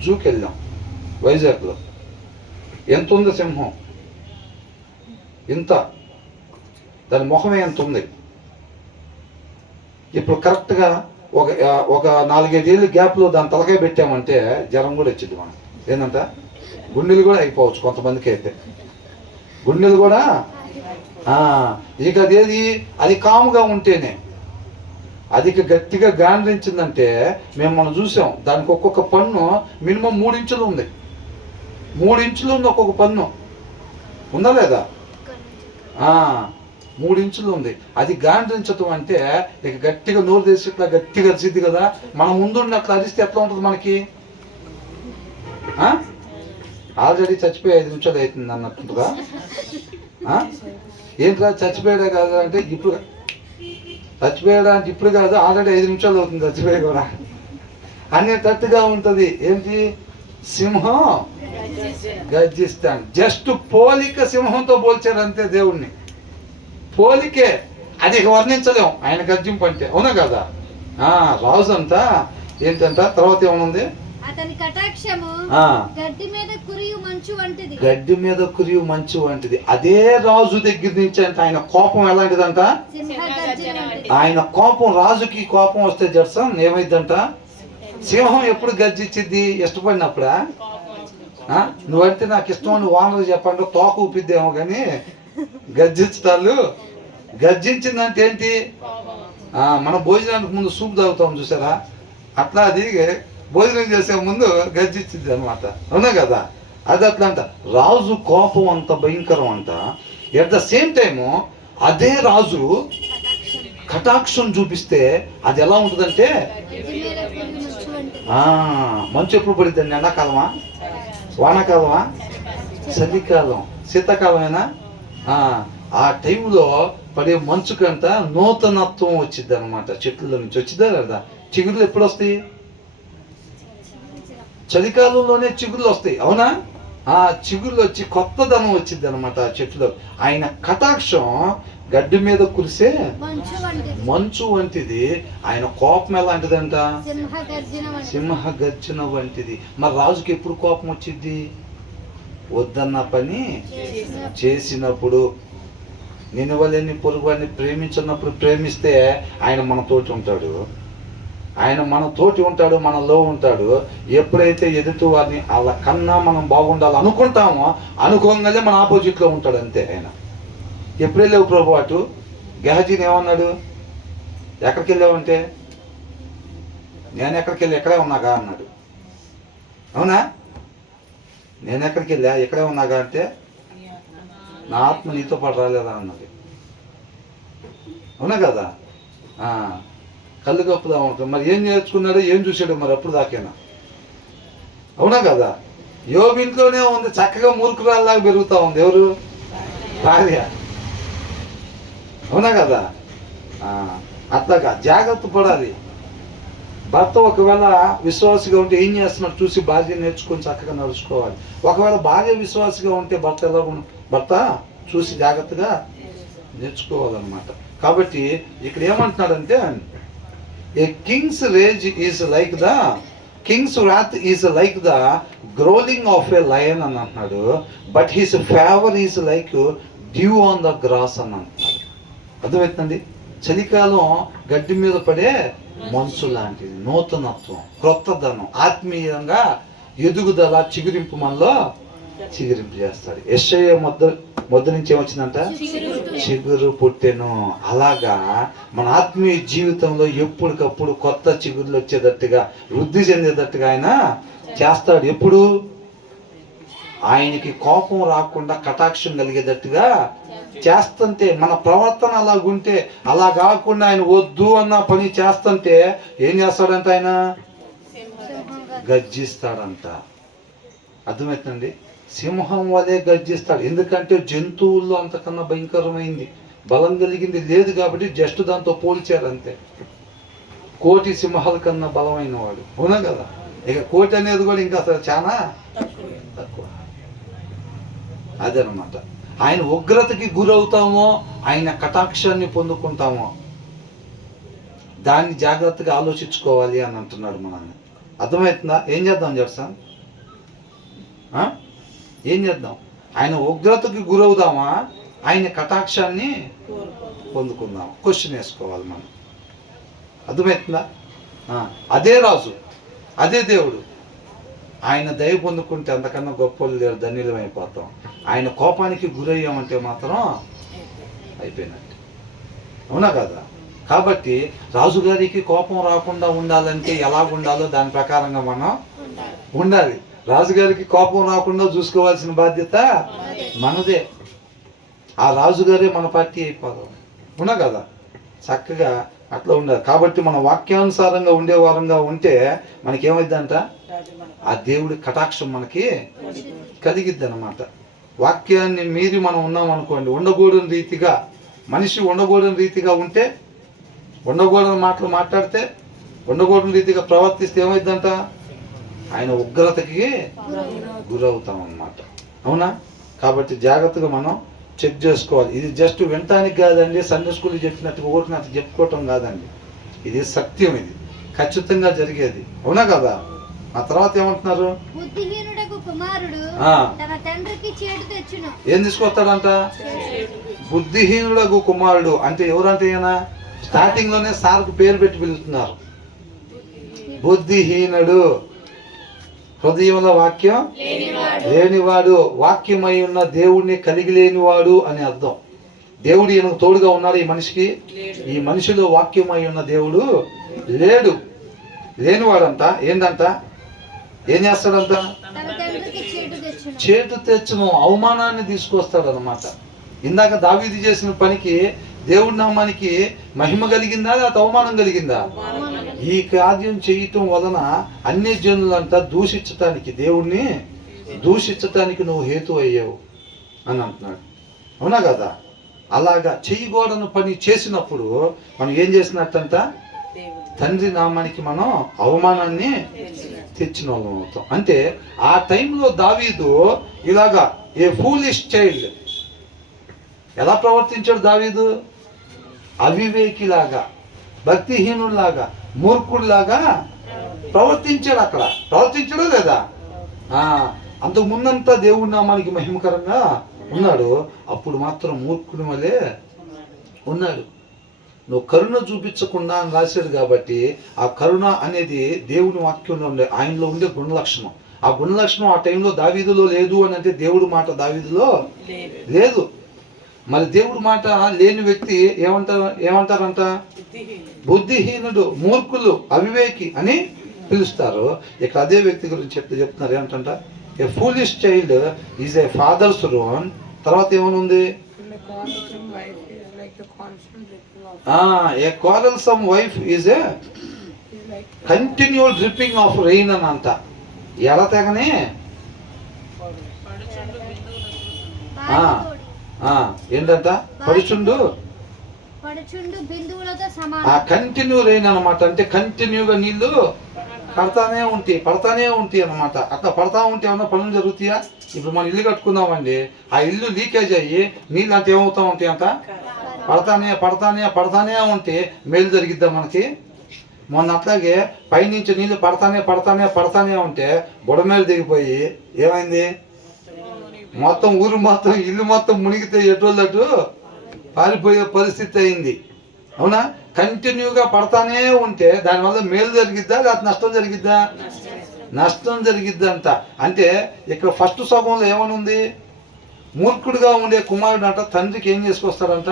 జూకి వెళ్ళాం వైజాగ్లో. ఎంత ఉంది సింహం? ఇంత, దాని ముఖమే ఎంత ఉంది. ఇప్పుడు కరెక్ట్గా ఒక 4-5 ఏళ్ళ గ్యాప్లో దాని తలకాయ పెట్టామంటే జ్వరం కూడా వచ్చింది మనం. ఏంటంట గుండెలు కూడా అయిపోవచ్చు కొంతమందికి. అయితే గుండెలు కూడా ఇక అది కాముగా ఉంటేనే. అది గట్టిగా గాండ్రించిందంటే మనం చూసాం. దానికి ఒక్కొక్క పన్ను మినిమం 3 ఇంచులు ఉంది. 3 ఇంచులు ఉంది ఒక్కొక్క పన్ను. ఉందా లేదా? 3 ఇంచులు ఉంది. అది గాండ్రించడం అంటే ఇక గట్టిగా నోరు తెరిచి ఇట్లా గట్టిగా అరిచిద్ది కదా. మనం ముందుండి అట్లా అరిస్తే ఎట్లా ఉంటుంది మనకి? ఆల్రెడీ చచ్చిపోయి 5 నిమిషాలు అవుతుంది అన్నట్టుంటుందా? ఏంట్రా చచ్చిపోయాడే కాదు అంటే ఇప్పుడు చచ్చిపోయడానికి ఇప్పుడు కాదు, ఆల్రెడీ 5 నిమిషాలు అవుతుంది చచ్చిపోయి కూడా అనేటట్టుగా ఉంటుంది. ఏంటి? సింహం గర్జిస్తాను. జస్ట్ పోలిక సింహంతో పోల్చారు అంతే దేవుణ్ణి. పోలికే, అది వర్ణించలేం ఆయన గర్జింపు అంటే. అవునా కదా? రాజు అంతా ఏంటంట? తర్వాత ఏమనుంది? అతని కటాక్షము గడ్డి మీద కురియు మంచు వంటిది. గడ్డి మీద కురియు మంచు వంటిది. అదే రాజు దగ్గర నుంచి అంటే ఆయన కోపం ఎలాంటిదంట? ఆయన కోపం, రాజుకి కోపం వస్తే జడ్సన్ ఏమైందంట? సింహం ఎప్పుడు గర్జించిద్ది? ఇష్టపడినప్పుడా? నువ్వంటే నాకు ఇష్టం అని ఓనర్ చెప్పండి తోక ఊపిద్దేమో కానీ గర్జించటాలు గర్జించిందంటే ఏంటి? మన భోజనానికి ముందు సూప్ తాగుతాం చూసారా, అట్లా అది భోజనం చేసే ముందు గర్జించింది అనమాట. అవునా కదా? అది అట్లా అంట. రాజు కోపం అంత భయంకరం అంట. ఎట్ ద సేమ్ టైము అదే రాజు కటాక్షం చూపిస్తే అది ఎలా ఉంటుందంటే, మంచు ఎప్పుడు పడిద్దండి? ఎండాకాలమా, వానాకాలమా, చలికాలం, శీతాకాలమేనా? ఆ టైంలో పడే మంచుకంట నూతనత్వం వచ్చింది అనమాట. చెట్ల నుంచి వచ్చిద్దా కదా? చిగురులు ఎప్పుడు వస్తాయి? చలికాలంలోనే చిగురులు వస్తాయి. అవునా? ఆ చిగురులు వచ్చి కొత్తదనం వచ్చింది అనమాట ఆ చెట్టులో. ఆయన కటాక్షం గడ్డి మీద కురిసే మంచు వంటిది. ఆయన కోపం ఎలాంటిదంట? సింహ గర్జన వంటిది. మరి రాజుకి ఎప్పుడు కోపం వచ్చింది? వద్దన్న పని చేసినప్పుడు. నినవలేని పొరుగువాడిని ప్రేమించినప్పుడు. ప్రేమిస్తే ఆయన మనతోటి ఉంటాడు, ఆయన మనతోటి ఉంటాడు, మనలో ఉంటాడు. ఎప్పుడైతే ఎదుటి వారిని అలా కన్నా మనం బాగుండాలి అనుకుంటామో, అనుకోగానే మన ఆపోజిట్లో ఉంటాడు అంతే. ఆయన ఎప్పుడు వెళ్ళావు ప్రభు అటు? గెహజీని ఏమన్నాడు? ఎక్కడికి వెళ్ళావంటే, నేను ఎక్కడికి వెళ్ళి ఎక్కడే ఉన్నాగా అన్నాడు. అవునా? నేను ఎక్కడికి వెళ్ళా, ఎక్కడే ఉన్నాగా అంటే, నా ఆత్మ నీతో పాటు రాలేదా అన్నది. అవునా కదా? కళ్ళు కప్పుదా ఉంటుంది. మరి ఏం నేర్చుకున్నాడో, ఏం చూసాడు మరి అప్పుడు దాకేనా? అవునా కదా? యోబు ఇంట్లోనే ఉంది, చక్కగా మూర్ఖురాల్లాగా పెరుగుతూ ఉంది. ఎవరు? భార్య. అవునా కదా? అట్లాగా జాగ్రత్త పడాలి. భర్త ఒకవేళ విశ్వాసిగా ఉంటే ఏం చేస్తున్నాడు చూసి భార్య నేర్చుకొని చక్కగా నడుచుకోవాలి. ఒకవేళ భార్య విశ్వాసిగా ఉంటే భర్త చూసి జాగ్రత్తగా నేర్చుకోవాలన్నమాట. కాబట్టి ఇక్కడ ఏమంటున్నాడంటే, a king's rage is like the king's wrath is like the growling of a lion అని అంటున్నాడు. But his favour is like dew on the grass అని అంటున్నాడు. అర్థమవుతుందండి? చలికాలం గడ్డి మీద పడే మంచు లాంటిది. నూతనత్వం, క్రొత్తదనం, ఆత్మీయంగా ఎదుగుదల, చిగురింపు మనలో చిగురింపు చేస్తాడు. యెషయా మొద్దు నుంచి ఏమొచ్చిందంట? చిగురు పుట్టెను. అలాగా మన ఆత్మీయ జీవితంలో ఎప్పటికప్పుడు కొత్త చిగురులు వచ్చేటట్టుగా, వృద్ధి చెందేటట్టుగా ఆయన చేస్తాడు. ఎప్పుడు? ఆయనకి కోపం రాకుండా కటాక్షం కలిగేటట్టుగా చేస్తుంటే, మన ప్రవర్తన అలాగుంటే, అలా కాకుండా ఆయన వద్దు అన్న పని చేస్తుంటే ఏం చేస్తాడంట? ఆయన గర్జిస్తాడంట. అర్థమవుతుందండి? సింహం వలె గర్జిస్తాడు. ఎందుకంటే జంతువుల్లో అంతకన్నా భయంకరమైంది, బలం కలిగింది లేదు కాబట్టి జస్ట్ దాంతో పోల్చారు అంతే. కోటి సింహాల కన్నా బలమైన వాడు. అవునా కదా? ఇక కోటి అనేది కూడా ఇంకా అసలు చాలా తక్కువ. అదనమాట. ఆయన ఉగ్రతకి గురవుతామో, ఆయన కటాక్షాన్ని పొందుకుంటామో, దాన్ని జాగ్రత్తగా ఆలోచించుకోవాలి అని అంటున్నాడు మనల్ని. అర్థమవుతుందా? ఏం చేద్దాం జర్సన్? ఏం చేద్దాం? ఆయన ఉగ్రతకి గురవుదామా, ఆయన కటాక్షాన్ని పొందుకుందాం? క్వశ్చన్ వేసుకోవాలి మనం. అర్థమవుతుందా? అదే రాజు, అదే దేవుడు. ఆయన దయ పొందుకుంటే అంతకన్నా గొప్పలు లేరు, ధన్యులం అయిపోతాం. ఆయన కోపానికి గురయ్యామంటే మాత్రం అయిపోయినట్టు. అవునా కదా? కాబట్టి రాజుగారికి కోపం రాకుండా ఉండాలంటే ఎలాగుండాలో దాని ప్రకారంగా మనం ఉండాలి. రాజుగారికి కోపం రాకుండా చూసుకోవాల్సిన బాధ్యత మనదే. ఆ రాజుగారే మన పార్టీ అయిపోదాం. అవునా కదా? చక్కగా అట్లా ఉండాలి. కాబట్టి మన వాక్యానుసారంగా ఉండే వారంగా ఉంటే మనకేమైందంట? ఆ దేవుడి కటాక్షం మనకి కలిగిద్ది అనమాట. వాక్యాన్ని మీరి మనం ఉన్నాం అనుకోండి, ఉండకూడని రీతిగా, మనిషి ఉండకూడని రీతిగా ఉంటే, ఉండకూడని మాటలు మాట్లాడితే, ఉండకూడని రీతిగా ప్రవర్తిస్తే ఏమైందంట? ఆయన ఉగ్రతకి గురవుతాం అన్నమాట. అవునా? కాబట్టి జాగ్రత్తగా మనం చెక్ చేసుకోవాలి. ఇది జస్ట్ వినటానికి కాదండి, సండే స్కూల్ చెప్పినట్టుగా ఊరికి అంత చెప్పుకోవటం కాదండి. ఇది సత్యం, ఇది ఖచ్చితంగా జరిగేది. అవునా కదా? ఆ తర్వాత ఏమంటున్నారు? బుద్ధిహీనుడకు కుమారుడు తన తండ్రికి చేటు తెచ్చును. ఏం తీసుకొస్తాడంట? బుద్ధిహీనుడకు కుమారుడు అంటే ఎవరంటే ఈయన స్టార్టింగ్ లోనే సార్కు పేరు పెట్టి పిలుస్తున్నారు. బుద్ధిహీనుడు, హృదయంలో వాక్యం లేనివాడు, వాక్యమై ఉన్న దేవుణ్ణి కలిగి లేనివాడు అని అర్థం. దేవుడు ఈయనకు తోడుగా ఉన్నాడు ఈ మనిషికి. ఈ మనిషిలో వాక్యమై ఉన్న దేవుడు లేడు. లేనివాడంట ఏంటంట, ఏం చేస్తాడంట, తన తండ్రికి చేటు తెచ్చును, అవమానాన్ని తీసుకొస్తాడు అనమాట. ఇందాక దావీదు చేసిన పనికి దేవుడి నామానికి మహిమ కలిగిందా లేకపోతే అవమానం కలిగిందా? ఈ కార్యం చేయటం వలన అన్ని జనులంతా దూషించటానికి, దేవుణ్ణి దూషించటానికి నువ్వు హేతు అయ్యావు అని అంటున్నాడు. అవునా కదా? అలాగా చెయ్యకూడని పని చేసినప్పుడు మనం ఏం చేసినట్టంట, తండ్రి నామానికి మనం అవమానాన్ని తెచ్చిన వాళ్ళం అవుతాం. అంటే ఆ టైంలో దావీదు ఇలాగా ఏ ఫూలిష్ చైల్డ్ ఎలా ప్రవర్తించాడు దావీదు? అవివేకిలాగా, భక్తిహీనులాగా, మూర్ఖుడిలాగా ప్రవర్తించాడు. అక్కడ ప్రవర్తించడం లేదా? అంతకు ముందంతా దేవుడి నామానికి మహిమకరంగా ఉన్నాడు, అప్పుడు మాత్రం మూర్ఖుడి వలె ఉన్నాడు. నువ్వు కరుణ చూపించకుండా అని రాశాడు కాబట్టి ఆ కరుణ అనేది దేవుని వాక్యంలో ఉండే, ఆయనలో ఉండే గుణలక్షణం. ఆ గుణలక్షణం ఆ టైంలో దావీదులో లేదు అని అంటే దేవుడి మాట దావీదులో లేదు. మరి దేవుడి మాట లేని వ్యక్తి ఏమంటారంట, బుద్ధిహీనుడు, మూర్ఖులు, అవివేకి అని పిలుస్తారు. ఇక్కడ అదే వ్యక్తి గురించి చెప్తున్నారు. ఏమంటంట, a foolish child is a father's ruin. తర్వాత ఏమనుంది, ఏ quarrelsome wife is a continual dripping of rain అని అంట. ఎడతెగని ఏంటంట, పడుచుండు బిందువులతో సమానం. కంటిన్యూ రెయిన్ అనమాట. అంటే కంటిన్యూగా నీళ్లు పడతానే ఉంటాయి అనమాట. అట్లా పడతా ఉంటే ఏమన్నా పనులు జరుగుతాయా? ఇప్పుడు మనం ఇల్లు కట్టుకుందామండి, ఆ ఇల్లు లీకేజ్ అయ్యి నీళ్ళు అంత ఏమవుతా ఉంటాయి అంట, పడతానే ఉంటే మేలు జరిగిద్దా మనకి? మొన్న అట్లాగే పైనుంచి నీళ్ళు పడతానే ఉంటే బుడమేలు దిగిపోయి ఏమైంది, మొత్తం ఊరు మొత్తం ఇల్లు మొత్తం మునిగితే ఎటువల్లటు పారిపోయే పరిస్థితి అయింది. అవునా? కంటిన్యూగా పడతానే ఉంటే దానివల్ల మేలు జరిగిద్దా లేకపోతే నష్టం జరిగిద్దా? నష్టం జరిగిద్దంట. అంటే ఇక్కడ ఫస్ట్ సగంలో ఏమని ఉంది, మూర్ఖుడిగా ఉండే కుమారుడు అంట తండ్రికి ఏం చేసుకొస్తాడంట,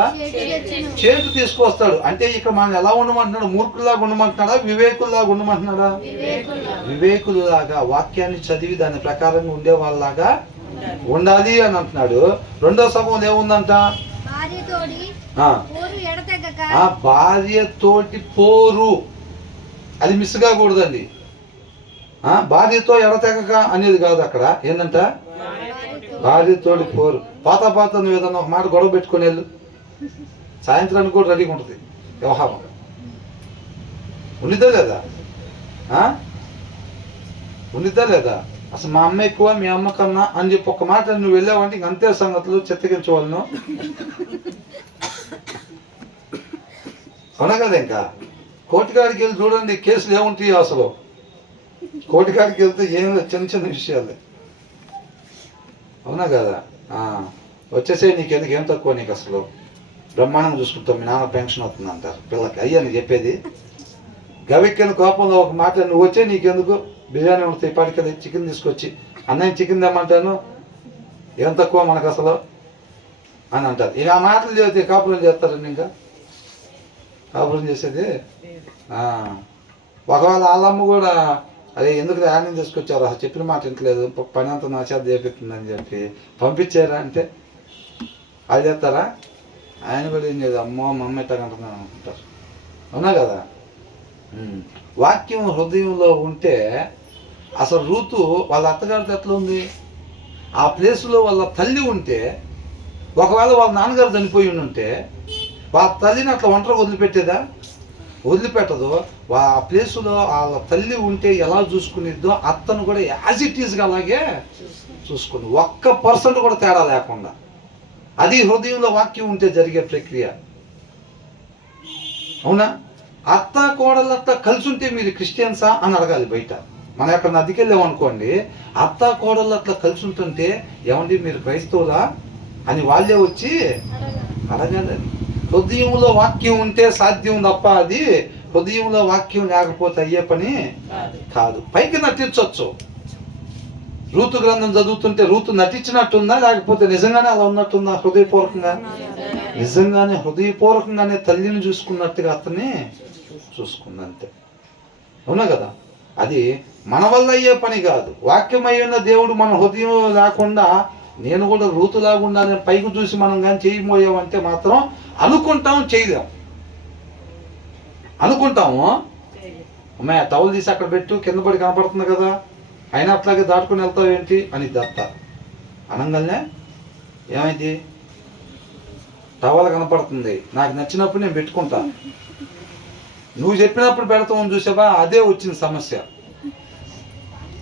చేటు తీసుకొస్తాడు. అంటే ఇక్కడ మనం ఎలా ఉండమంటున్నాడు, మూర్ఖుల్లాగా ఉండమంటున్నాడా, వివేకుల్లాగా ఉండమంటున్నాడా? వివేకులాగా వాక్యాన్ని చదివి దాని ప్రకారంగా ఉండే వాళ్ళలాగా ఉండాలి అని అంటున్నాడు. రెండో సగంలో ఏముందంట, భార్యతోటి పోరు. అది మిస్ కాకూడదండి. భార్యతో ఎడతెగక అనేది కాదు, అక్కడ ఏంటంట, భార్యతోటి పోరు. పాత నువ్వు ఏదన్నా ఒక మాట గొడవ పెట్టుకుని వెళ్ళు, సాయంత్రానికి కూడా రెడీగా ఉంటుంది వ్యవహారం. ఉండిద్దా లేదా? అసలు మా అమ్మ ఎక్కువ మీ అమ్మ కన్నా అని చెప్పి ఒక మాట నువ్వు వెళ్ళావంటే ఇంక అంతే సంగతులు, చెత్తగించవాళ్ళను. అవునా కదా? ఇంకా కోర్టుకాడికి వెళ్ళి చూడండి, కేసులు ఏముంటాయి అసలు. కోర్టుకాడికి వెళ్తే ఏం చిన్న విషయాలే. అవునా కదా? వచ్చేసే నీకెందుకు, ఏం తక్కువ నీకు, అసలు బ్రహ్మాండంగా చూసుకుంటాం, మీ నాన్న పెన్షన్ అవుతుంది అంటారు పిల్లకి. అయ్యా నీకు చెప్పేది, గవిక్కిన కోపంలో ఒక మాట, నువ్వు వచ్చే నీకెందుకు, బిర్యానీ ఉంటాయి పాటికది, చికెన్ తీసుకొచ్చి అన్నయ్య చికెన్ తెమ్మంటాను, ఏం తక్కువ మనకు అసలు అని అంటారు. ఇక ఆ మాటలు చెబితే కాపురం చేస్తారండి. ఇంకా కాపురం చేసేది. ఒకవేళ వాళ్ళమ్మ కూడా అదే ఎందుకు ఆనందం తీసుకొచ్చారు, అసలు చెప్పిన మాట ఇంటలేదు, పని అంతా నా చేత చేపిస్తుందని చెప్పి పంపించారా అంటే అది చేస్తారా? ఆయన కూడా ఏం చేయదు, అమ్మో మా అమ్మ ఎట్టగంటున్నాను అనుకుంటారు. అవునా కదా? వాక్యం హృదయంలో ఉంటే అసలు రూతు వాళ్ళ అత్తగారితో ఎట్లా ఉంది, ఆ ప్లేస్లో వాళ్ళ తల్లి ఉంటే, ఒకవేళ వాళ్ళ నాన్నగారు చనిపోయి ఉంటే వాళ్ళ తల్లిని అట్లా ఒంటరిగా వదిలిపెట్టేదా? వదిలిపెట్టదు. ఆ ప్లేసులో వాళ్ళ తల్లి ఉంటే ఎలా చూసుకునిద్దో అత్తను కూడా యాజ్ ఇట్ ఈజ్గా అలాగే చూసుకుంది, 1% కూడా తేడా లేకుండా. అది హృదయంలో వాక్యం ఉంటే జరిగే ప్రక్రియ. అవునా? అత్త కోడలత్త కలిసి ఉంటే మీరు క్రిస్టియన్సా అని అడగాలి బయట. మనం ఎక్కడ నదికి వెళ్ళామనుకోండి, అత్త కోడలు అట్లా కలిసి ఉంటుంటే ఏమండి మీరు క్రైస్తవులా అని వాళ్ళే వచ్చి అడగాలి. హృదయంలో వాక్యం ఉంటే సాధ్యం తప్ప అది హృదయంలో వాక్యం లేకపోతే అయ్యే పని కాదు. పైకి నటించవచ్చు, రూతు గ్రంథం చదువుతుంటే రూతు నటించినట్టుందా, లేకపోతే నిజంగానే అలా ఉన్నట్టుందా? హృదయపూర్వకంగా, నిజంగానే హృదయపూర్వకంగానే తల్లిని చూసుకున్నట్టుగా అతన్ని చూసుకుంది అంతే. అవునా కదా? అది మన వల్ల అయ్యే పని కాదు. వాక్యమై ఉన్న దేవుడు మన హృదయం లేకుండా నేను కూడా రూతులాగా ఉండాలని పైకి చూసి మనం కానీ చేయబోయామంటే మాత్రం అనుకుంటాం, చేయలేం. అనుకుంటాము, అమ్మాయి టవల్ తీసి అక్కడ పెట్టు, కింద పడి కనపడుతుంది కదా, అయినా అట్లాగే దాటుకుని వెళ్తావు ఏంటి అని దత్త అనగానే ఏమైంది? టవల్ కనపడుతుంది, నాకు నచ్చినప్పుడు నేను పెట్టుకుంటా. నువ్వు చెప్పినప్పుడు పెడతామని చూసావా, అదే వచ్చిన సమస్య.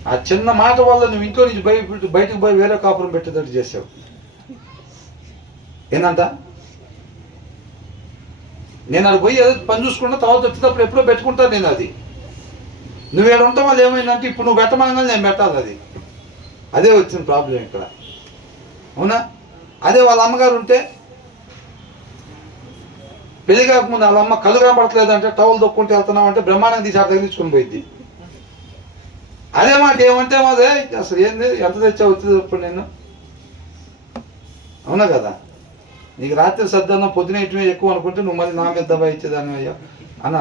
ఆ చిన్న మాట వల్ల నువ్వు ఇంట్లో నుంచి బయటకు పోయి వేరే కాపురం పెట్టేటట్టు చేసావు. ఏందంట? నేను అది పోయి ఏదో పని చూసుకుంటా, తర్వాత వచ్చేటప్పుడు ఎప్పుడో పెట్టుకుంటాను నేను. అది నువ్వు ఏడు ఉంటాం వల్ల ఏమైందంటే ఇప్పుడు నువ్వు పెట్టమనగా నేను పెట్టాలి. అది అదే వచ్చిన ప్రాబ్లం ఇక్కడ. అవునా? అదే వాళ్ళ అమ్మగారు ఉంటే పెళ్లి కాకముందు వాళ్ళ అమ్మ కళ్ళు కనపడట్లేదంటే టవల్ దొక్కుంటే వెళ్తున్నావు అంటే బ్రహ్మాండం తీసి అక్కడ తగిలించుకుని పోయింది. అదే మాట ఏమంటే మాదే అసలు ఏంది, ఎంత తెచ్చా వచ్చేది ఇప్పుడు నేను. అవునా కదా? నీకు రాత్రి సర్దన్నా పొద్దున ఇటువే ఎక్కువ అనుకుంటే నువ్వు మళ్ళీ నా మీద దెబ్బ ఇచ్చేదాన్ని అయ్యా అని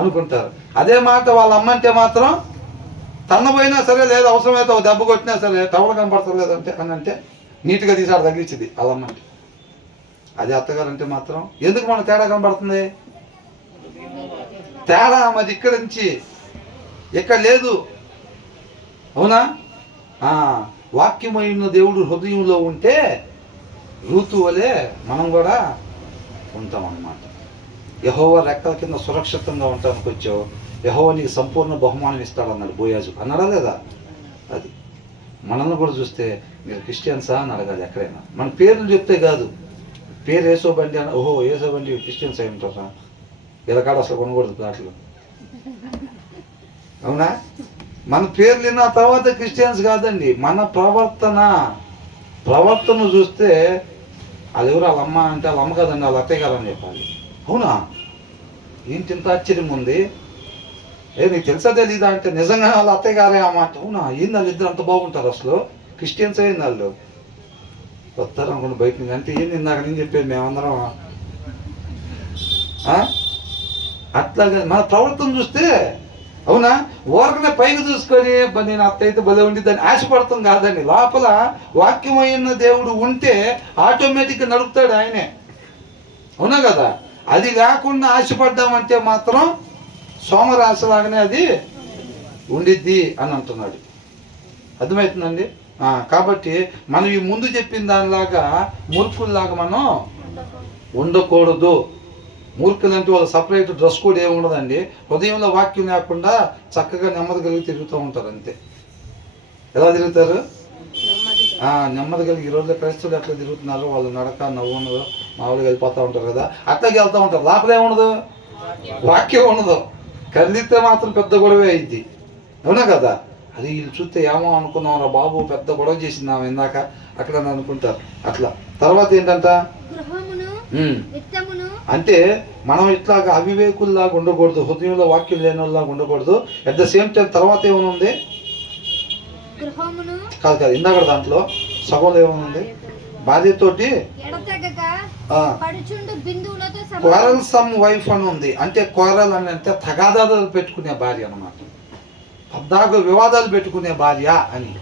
అనుకుంటారు. అదే మాట వాళ్ళ అమ్మ అంటే మాత్రం తన్నపోయినా సరే, లేదు అవసరమైతే ఒక దెబ్బ కొట్టినా సరే టవల్ కనపడతలేదంటే అని అంటే నీట్గా తీసి ఆడ తగిలించింది వాళ్ళ అమ్మంటే. అదే అత్తగారు అంటే మాత్రం ఎందుకు మన తేడా కనబడుతుంది? తేడా మరి ఇక్కడ నుంచి ఎక్కడ లేదు. అవునా? వాక్యమైన దేవుడు హృదయంలో ఉంటే రూతు వలె మనం కూడా ఉంటాం అన్నమాట. యెహోవా రెక్కల కింద సురక్షితంగా ఉంటానికి వచ్చావు, యెహోవా నీకు సంపూర్ణ బహుమానం ఇస్తాడన్నాడు బోయాజు. అన్నాడా లేదా? అది మనల్ని కూడా చూస్తే మీరు క్రిస్టియన్సా అని అడగాలి ఎక్కడైనా. మన పేర్లు చెప్తే కాదు, పేరు ఏసో బండి అని, ఓహో ఏసో బండి క్రిస్టియన్స్ అయి ఉంటారా? ఇలా కాడ అసలు కొనకూడదు ప్లాట్లు. అవునా? మన పేర్లు విన్న తర్వాత క్రిస్టియన్స్ కాదండి. మన ప్రవర్తన చూస్తే అది ఎవరు వాళ్ళ అమ్మ అంటే వాళ్ళ అమ్మ కాదండి, వాళ్ళ అత్తయ్య కాదని చెప్పాలి. అవునా? ఏంటి ఇంత ఆశ్చర్యం ఉంది? నీకు తెలుసా తెలీదా అంటే నిజంగానే వాళ్ళ అత్తయ్య గారే అమ్మ అంటే అవునా? ఏంది వాళ్ళు ఇద్దరు అంత బాగుంటారు అసలు, క్రిస్టియన్స్ అయింది వాళ్ళు వస్తారు అనుకున్న బయట నుంచి. అంటే ఏంది ఇందాక నేను చెప్పేది మేమందరం అట్లాగే మన ప్రవర్తన చూస్తే. అవునా? ఊరకనే పైకి చూసుకొని నేను అత్త అయితే భలే ఉండిద్దని ఆశపడతాం కాదండి. లోపల వాక్యమైన దేవుడు ఉంటే ఆటోమేటిక్గా నడుపుతాడు ఆయనే. అవునా కదా? అది లేకుండా ఆశపడ్డామంటే మాత్రం సోమరాశిలాగానే అది ఉండిద్ది అని అంటున్నాడు. అర్థమవుతుందండి? కాబట్టి మనం ఈ ముందు చెప్పిన దానిలాగా మూర్ఖుల్లాగా మనం ఉండకూడదు. మూర్ఖులంటే వాళ్ళ సపరేట్ డ్రెస్ కోడ్ ఏమి ఉండదండి. హృదయంలో వాక్యం లేకుండా చక్కగా నెమ్మది కలిగి తిరుగుతూ ఉంటారు అంతే. ఎలా తిరుగుతారు? నెమ్మది కలిగి. ఈ రోజుల్లో క్రైస్తవులు ఎట్లా తిరుగుతున్నారు, వాళ్ళు నడక నవ్వు ఉండదు, మామూలుగా వెళ్ళిపోతూ ఉంటారు కదా, అట్లాగే వెళ్తూ ఉంటారు. లోపల ఏముండదు, వాక్యం ఉండదు. కదిలితే మాత్రం పెద్ద గొడవే అయింది. అవునా కదా? అది వీళ్ళు చూస్తే ఏమో అనుకున్నాం రా బాబు, పెద్ద గొడవ చేసిందాము ఇందాక అక్కడ అనుకుంటారు. అట్లా తర్వాత ఏంటంట, అంటే మనం ఇట్లాగా అవివేకుల్లాగా ఉండకూడదు, హృదయంలో వాక్యం లేని వాళ్ళలాగా ఉండకూడదు. అట్ ద సేమ్ టైం తర్వాత ఏమనుంది? కాదు ఇందాక దాంట్లో సభలో ఏమనుంది? భార్యతోటి క్వారల్ సమ్ వైఫ్ అని ఉంది. అంటే క్వారల్ అని అంటే తగాదాలు పెట్టుకునే భార్య అన్నమాట. పద్దాకు వివాదాలు పెట్టుకునే భార్య అని.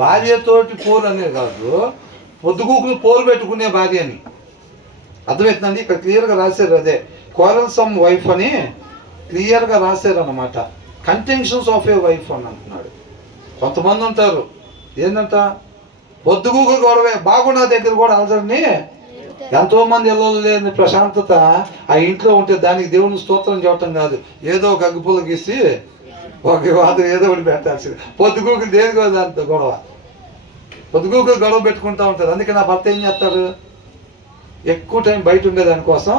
భార్యతోటి పోరు అనేది కాదు, పొద్దుగూకులు పోరు పెట్టుకునే భార్య అని. అర్థమవుతుందండి? ఇక్కడ క్లియర్గా రాశారు. అదే క్వారల్ సమ్ వైఫ్ అని క్లియర్గా రాశారు అన్నమాట. కంటెన్షన్స్ ఆఫ్ ఏ వైఫ్ అని అంటున్నాడు. కొంతమంది ఉంటారు ఏంటంట, పొద్దుగూకులు గొడవే. బాగున్న దగ్గర కూడా అలజడిని ఎంతోమంది ఇళ్ళలో లేని ప్రశాంతత ఆ ఇంట్లో ఉంటే దానికి దేవుని స్తోత్రం చేయటం కాదు, ఏదో ఒక అగ్గిపుల్ల గీసి ఒక వివాదం ఏదో ఒకటి పెట్టాల్సింది. పొద్దుగూకులు దేనికో దాంతో గొడవ, పొద్దుగూకులు గొడవ పెట్టుకుంటూ ఉంటారు. అందుకే నా భర్త ఏం చేస్తాడు, ఎక్కువ టైం బయట ఉండేదానికోసం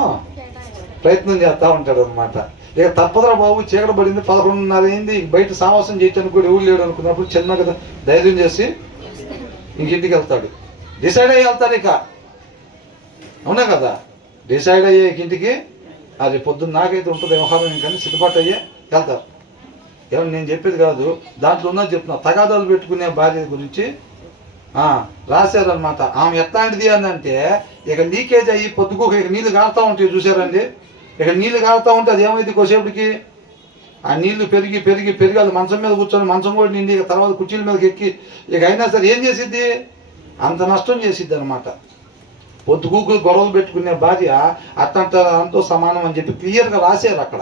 ప్రయత్నం చేస్తూ ఉంటాడు అనమాట. ఇక తప్పదురా బాబు, చీకటి పడింది, 11:30 అయింది, బయట సావాసం చేయటానికి కూడా ఎవరు లేడు అనుకున్నప్పుడు చిన్నగా ధైర్యం చేసి ఇంటికి వెళ్తాడు. డిసైడ్ అయ్యి వెళ్తాడు ఇక. అవునా కదా? డిసైడ్ అయ్యే ఇంటికి అది పొద్దున్న నాకైతే ఉంటుంది వ్యవహారం, కానీ సిద్ధపాటు అయ్యే వెళ్తారు. ఏమన్నా నేను చెప్పేది కాదు, దాంట్లో ఉన్నది చెప్తున్నా. తగాదాలు పెట్టుకునే భార్య గురించి రాశారనమాట. ఆమె ఎట్లాంటిది అని అంటే, ఇక లీకేజ్ అయ్యి పొద్దుకు ఇక నీళ్ళు కారుతూ ఉంటాయి చూసారండి. ఇక నీళ్ళు కారుతూ ఉంటే అది ఏమైంది, కొసేపటికి ఆ నీళ్లు పెరిగి పెరిగి పెరిగి అది మంచం మీద కూర్చొని మంచం కూడా నిండి ఇక తర్వాత కుర్చీల మీదకి ఎక్కి ఇక అయినా సరే ఏం చేసిద్ది, అంత నష్టం చేసిద్ది అనమాట. పొద్దుగూకులు గొడవలు పెట్టుకునే భార్య అత్తంతో సమానం అని చెప్పి క్లియర్గా రాశారు అక్కడ.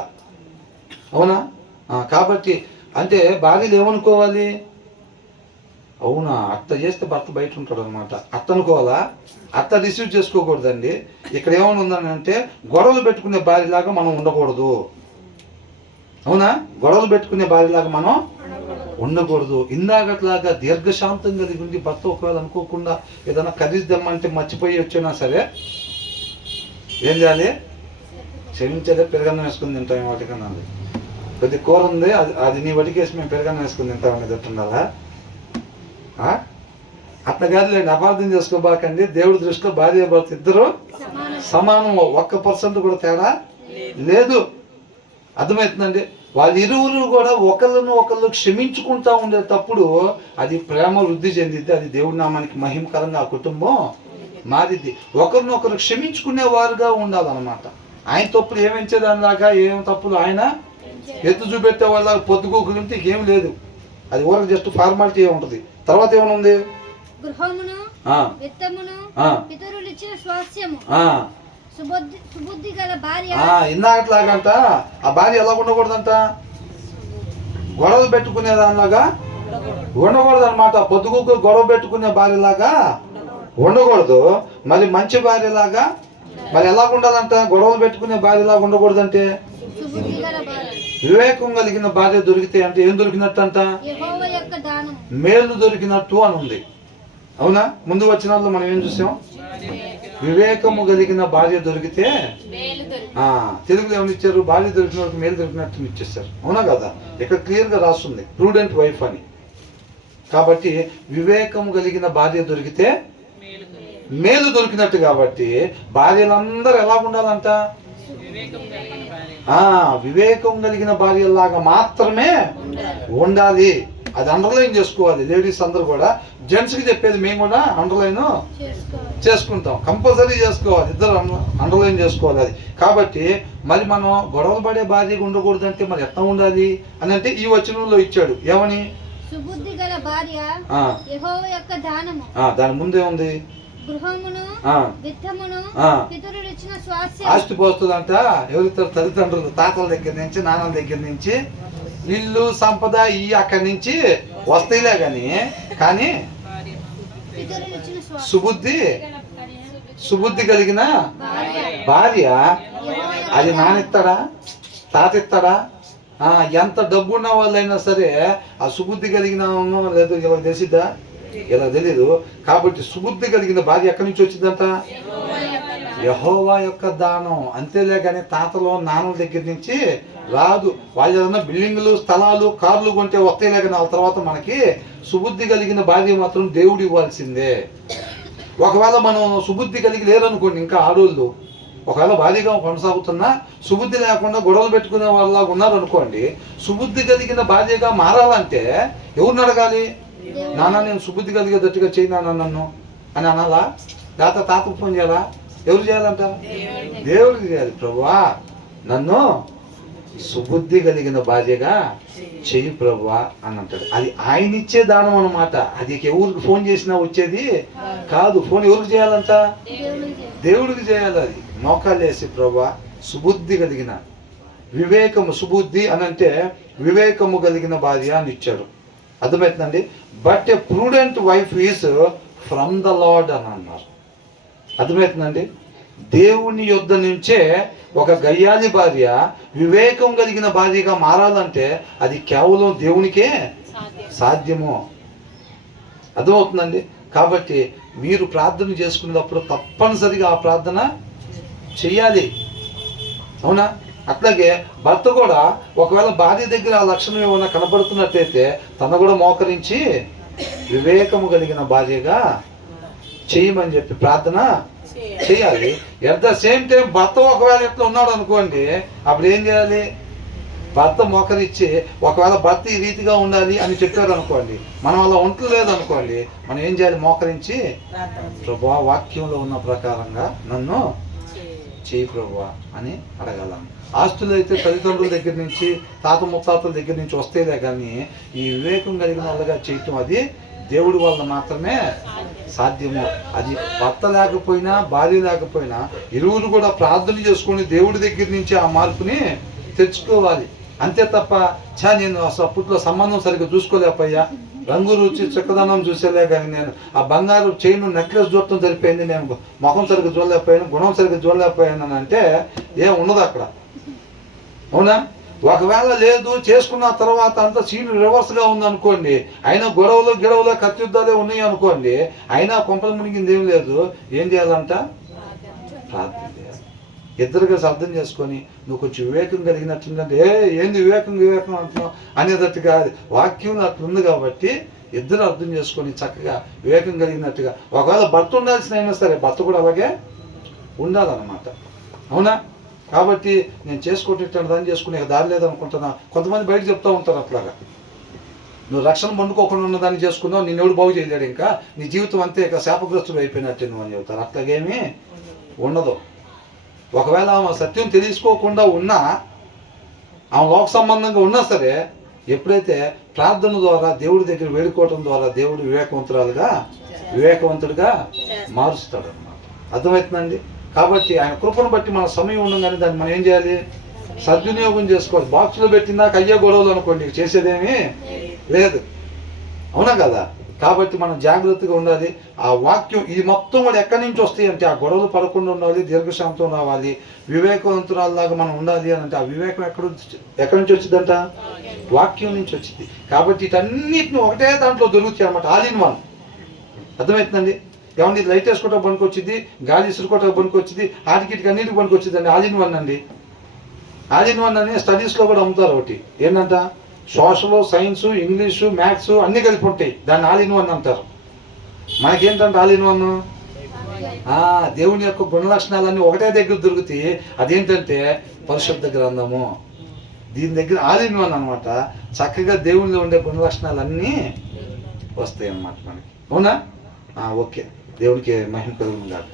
అవునా? కాబట్టి అంటే భార్యలు ఏమనుకోవాలి, అవునా అత్త చేస్తే భర్త బయట ఉంటాడు అనమాట, అత్త అనుకోవాలా, అత్త రిసీవ్ చేసుకోకూడదండి. ఇక్కడ ఏమని ఉందని అంటే, గొడవలు పెట్టుకునే భార్యలాగా మనం ఉండకూడదు. అవునా? గొడవలు పెట్టుకునే భార్యలాగా మనం ఉండకూడదు. ఇందాకట్లాగా దీర్ఘశాంతం కలిగి ఉండి భర్త ఒకవేళ అనుకోకుండా ఏదైనా ఖరీదు తెమ్మంటే మర్చిపోయి వచ్చినా సరే ఏం చేయాలి, క్షమించేదే, పెరగన్నం వేసుకుని తింటాం వాటికన్నా. కొద్ది కూర ఉంది, అది నీ వడికేసి మేము పెరగన్నం వేసుకుని తింటామని చెప్తుండాలా? అట్లా కాదులేండి, అపార్థం చేసుకోబాకండి. దేవుడి దృష్టిలో భార్య భర్త ఇద్దరు సమానం, 1% కూడా తేడా లేదు. అర్థమవుతుందండి? వాళ్ళు ఇరువురు కూడా ఒకళ్ళను ఒకళ్ళు క్షమించుకుంటా ఉండేటప్పుడు అది ప్రేమ వృద్ధి చెందిద్ది. అది దేవుడి నామానికి మహిమకరంగా ఆ కుటుంబం మారిద్ది. ఒకరినొకరు క్షమించుకునే వారుగా ఉండాలన్నమాట. ఆయన తప్పులు ఏమించేదానిలాగా ఏం తప్పులు ఆయన ఎత్తు చూపెట్టే వాళ్ళ పొద్దుగూకుంటే ఏం లేదు. అది ఊరకు జస్ట్ ఫార్మాలిటీ ఉంటుంది. తర్వాత ఏమనుంది, గృహమును విత్తమును పితరులు ఇచ్చిన స్వాస్థ్యము సుబుద్ధి గల భార్య. ఇందాకట్లాగంట ఆ భార్య ఎలా ఉండకూడదంట, గొడవలు పెట్టుకునే దానిలాగా ఉండకూడదు అనమాట. పొద్దుగూకు గొడవ పెట్టుకునే భార్యలాగా ఉండకూడదు. మరి మంచి భార్యలాగా మరి ఎలా ఉండాలంట, గొడవలు పెట్టుకునే భార్యలాగా ఉండకూడదంటే వివేకం కలిగిన భార్య దొరికితే అంటే ఏం దొరికినట్టు అంట, మేలు దొరికినట్టు అని ఉంది. అవునా? ముందు వచ్చిన మనం ఏం చూసాం, వివేకము కలిగిన భార్య దొరికితే తెలుగులో ఏమని ఇచ్చారు, భార్య దొరికిన వాళ్ళకి మేలు దొరికినట్టు ఇచ్చేస్తారు. అవునా కదా? ఇక్కడ క్లియర్గా రాస్తుంది ప్రూడెంట్ వైఫ్ అని. కాబట్టి వివేకము కలిగిన భార్య దొరికితే మేలు దొరికినట్టు. కాబట్టి భార్యలందరూ ఎలా ఉండాలంట, వివేకం కలిగిన భార్యలాగా మాత్రమే ఉండాలి. అది అండర్లైన్ చేసుకోవాలి లేడీస్ అందరూ కూడా. జెంట్స్కి చెప్పేది మేము కూడా అండర్లైన్ చేసుకుంటాం, కంపల్సరీ చేసుకోవాలి, ఇద్దరు అండర్లైన్ చేసుకోవాలి అది. కాబట్టి మరి మనం గొడవలు పడే భార్యగా ఉండకూడదంటే మరి ఎట్లా ఉండాలి అని అంటే ఈ వచనంలో ఇచ్చాడు. ఏమని, సుబుద్ధి గల భార్య యెహోవా యొక్క దానము. దాని ముందే ఉంది, గృహమును విత్తమును పితరులు ఇచ్చిన స్వాస్థ్యం. ఆస్తి పోస్తుందంట ఎవరిస్తారు, తల్లిదండ్రులు, తాతల దగ్గర నుంచి నాన్నల దగ్గర నుంచి ఇల్లు సంపద ఈ అక్కడి నుంచి వస్తాయిలే కానీ సుబుద్ధి కలిగిన భార్య అది నానిస్తాడా, తాత ఇస్తాడా? ఎంత డబ్బు ఉన్న వాళ్ళైనా సరే ఆ సుబుద్ధి కలిగిన లేదు ఇలా తెలిసిద్దా, ఇలా తెలీదు. కాబట్టి సుబుద్ధి కలిగిన భార్య ఎక్కడి నుంచి వచ్చిందంట, యెహోవా యొక్క దానం. అంతేలే కానీ తాతలో నాన్నల దగ్గర నుంచి రాదు. వాళ్ళు ఏదన్నా బిల్డింగ్లు స్థలాలు కార్లు కొంటే వస్తాయిలే కానీ వాళ్ళ తర్వాత మనకి సుబుద్ధి కలిగిన భార్య మాత్రం దేవుడు ఇవ్వాల్సిందే. ఒకవేళ మనం సుబుద్ధి కలిగి లేరనుకోండి, ఇంకా ఆడోళ్ళు ఒకవేళ భార్యగా కొనసాగుతున్నా సుబుద్ధి లేకుండా గొడవలు పెట్టుకునే వాళ్ళలాగా ఉన్నారనుకోండి, సుబుద్ధి కలిగిన భార్యగా మారాలంటే ఎవరిని అడగాలి, నాన్న నేను సుబుద్ధి కలిగేటట్టుగా చేయనా నన్ను అని అనాలా, లేకపోతే తాతకు ఫోన్ చేయాలా, ఎవరు చేయాలంట, దేవుడికి చేయాలి. ప్రభువా నన్ను సుబుద్ధి కలిగిన భార్యగా చెయ్యి ప్రభువా అని అంటాడు. అది ఆయన ఇచ్చే దానం అన్నమాట. అది ఎవరికి ఫోన్ చేసినా వచ్చేది కాదు. ఫోన్ ఎవరికి చేయాలంట, దేవుడికి చేయాలి. అది మోకాళ్ళు వేసి ప్రభువా సుబుద్ధి కలిగిన వివేకము, సుబుద్ధి అని అంటే వివేకము కలిగిన భార్య అని ఇచ్చాడు. అర్థమవుతుందండి? But A prudent wife is from the lord అని అన్నారు. అర్థమవుతుందండి? దేవుని యొద్ద నుంచే ఒక గయ్యాలి భార్య వివేకం కలిగిన భార్యగా మారాలంటే అది కేవలం దేవునికే సాధ్యము. అర్థమవుతుందండి? కాబట్టి మీరు ప్రార్థన చేసుకునేటప్పుడు తప్పనిసరిగా ఆ ప్రార్థన చెయ్యాలి. అవునా? అట్లాగే భర్త కూడా ఒకవేళ భార్య దగ్గర ఆ లక్షణం ఏమైనా కనపడుతున్నట్టయితే తను కూడా మోకరించి వివేకము కలిగిన భార్యగా చేయమని చెప్పి ప్రార్థన చేయాలి. ఎట్ ద సేమ్ టైం భర్త ఒకవేళ ఎట్లా ఉన్నాడు అనుకోండి, అప్పుడు ఏం చేయాలి, భర్త మోకరిచ్చి ఒకవేళ భర్త ఈ రీతిగా ఉండాలి అని చెప్పారు అనుకోండి, మనం అలా ఉండలేదు అనుకోండి, మనం ఏం చేయాలి? మోకరించి ప్రభువా వాక్యంలో ఉన్న ప్రకారంగా నన్ను చేయి ప్రభువా అని అడగాలం. ఆస్తులు అయితే తల్లిదండ్రుల దగ్గర నుంచి తాత ముత్తాతల దగ్గర నుంచి వస్తేలే కానీ ఈ వివేకం కలిగిన వాళ్ళగా చేయటం అది దేవుడి వల్ల మాత్రమే సాధ్యము. అది భర్త లేకపోయినా భార్య లేకపోయినా ఇరువురు కూడా ప్రార్థన చేసుకొని దేవుడి దగ్గర నుంచి ఆ మార్పుని తెచ్చుకోవాలి. అంతే తప్ప నేను అసలు అప్పట్లో సంబంధం సరిగ్గా చూసుకోలేకపోయా, రంగు రుచి చక్కదనం చూసేలే కానీ నేను ఆ బంగారు చైన్ నెక్లెస్ చూడటం సరిపోయింది, నేను ముఖం సరిగ్గా చూడలేకపోయాను, గుణం సరిగ్గా చూడలేకపోయాను అని అంటే ఏం ఉండదు అక్కడ. అవునా? ఒకవేళ లేదు చేసుకున్న తర్వాత అంతా సీన్ రివర్స్గా ఉందనుకోండి, అయినా గొడవలు కత్యుద్ధాలే ఉన్నాయి అనుకోండి, అయినా కొంపలు మునిగింది ఏం లేదు, ఏం చేయాలంట? ప్రార్థన చేయాలి. ఇద్దరుగా అర్థం చేసుకొని నువ్వు కొంచెం వివేకం కలిగినట్టుందంటే ఏంది వివేకం అంటున్నావు అనేటట్టుగా వాక్యం అట్లుంది కాబట్టి ఇద్దరు అర్థం చేసుకొని చక్కగా వివేకం కలిగినట్టుగా, ఒకవేళ భర్త ఉండాల్సిన అయినా సరే భర్త కూడా అలాగే ఉండాలన్నమాట. అవునా? కాబట్టి నేను చేసుకోవటం దాన్ని చేసుకునే దారి లేదనుకుంటున్నా. కొంతమంది బయట చెప్తూ ఉంటారు అట్లాగా, నువ్వు రక్షణ పండుకోకుండా ఉన్నదాన్ని చేసుకున్నావు, నేను ఎవడు బాగు చేయలేడు, ఇంకా నీ జీవితం అంతే ఇక శాపగ్రస్తుడు అయిపోయినట్టే నువ్వు అని చెబుతారు. అట్లాగేమీ ఉండదు. ఒకవేళ ఆమె సత్యం తెలుసుకోకుండా ఉన్నా, ఆమె లోక సంబంధంగా ఉన్నా సరే, ఎప్పుడైతే ప్రార్థన ద్వారా దేవుడి దగ్గర వేడుకోవటం ద్వారా దేవుడు వివేకవంతుడిగా మారుస్తాడు అన్నమాట. అర్థమవుతుందండి? కాబట్టి ఆయన కృపను బట్టి మన సమయం ఉండగానే దాన్ని మనం ఏం చేయాలి? సద్వినియోగం చేసుకోవాలి. బాక్సులో పెట్టిందాక అయ్యే గొడవలు అనుకోండి, చేసేదేమీ లేదు. అవునా కదా? కాబట్టి మనం జాగ్రత్తగా ఉండాలి. ఆ వాక్యం ఇది మొత్తం కూడా ఎక్కడి నుంచి వస్తాయి అంటే, ఆ గొడవలు పడకుండా ఉండాలి, దీర్ఘశాంతం రావాలి, వివేకవంతురాల్లాగా మనం ఉండాలి అని అంటే, ఆ వివేకం ఎక్కడి నుంచి వచ్చిందంట? వాక్యం నుంచి వచ్చింది. కాబట్టి వీటన్నిటిని ఒకటే దాంట్లో దొరుకుతాయి అన్నమాట, ఆల్ ఇన్ వన్. అర్థమవుతుందండి? ఏమన్నా లైట్ వేసుకోవటం పనికొచ్చింది, గాలి ఇసురుకోవటం పనికొచ్చింది, ఆటికి అన్నిటికి పనికొచ్చింది అండి. ఆల్ ఇన్ వన్ అండి. ఆల్ ఇన్ వన్ అని స్టడీస్లో కూడా అమ్ముతారు. ఒకటి ఏంటంట, సోషల్, సైన్స్, ఇంగ్లీషు, మ్యాథ్స్ అన్నీ కలిపి ఉంటాయి, దాన్ని ఆల్ ఇన్ వన్ అంటారు. మనకేంటంటే ఆల్ ఇన్ వన్ దేవుని యొక్క గుణ లక్షణాలన్నీ ఒకటే దగ్గర దొరుకుతాయి. అదేంటంటే పరిశుద్ధ గ్రంథము. దీని దగ్గర ఆల్ ఇన్ వన్ అనమాట. చక్కగా దేవునిలో ఉండే గుణ లక్షణాలన్నీ వస్తాయి అన్నమాట మనకి. అవునా? ఓకే. దేవునికి మహిమ కలుగును గాక.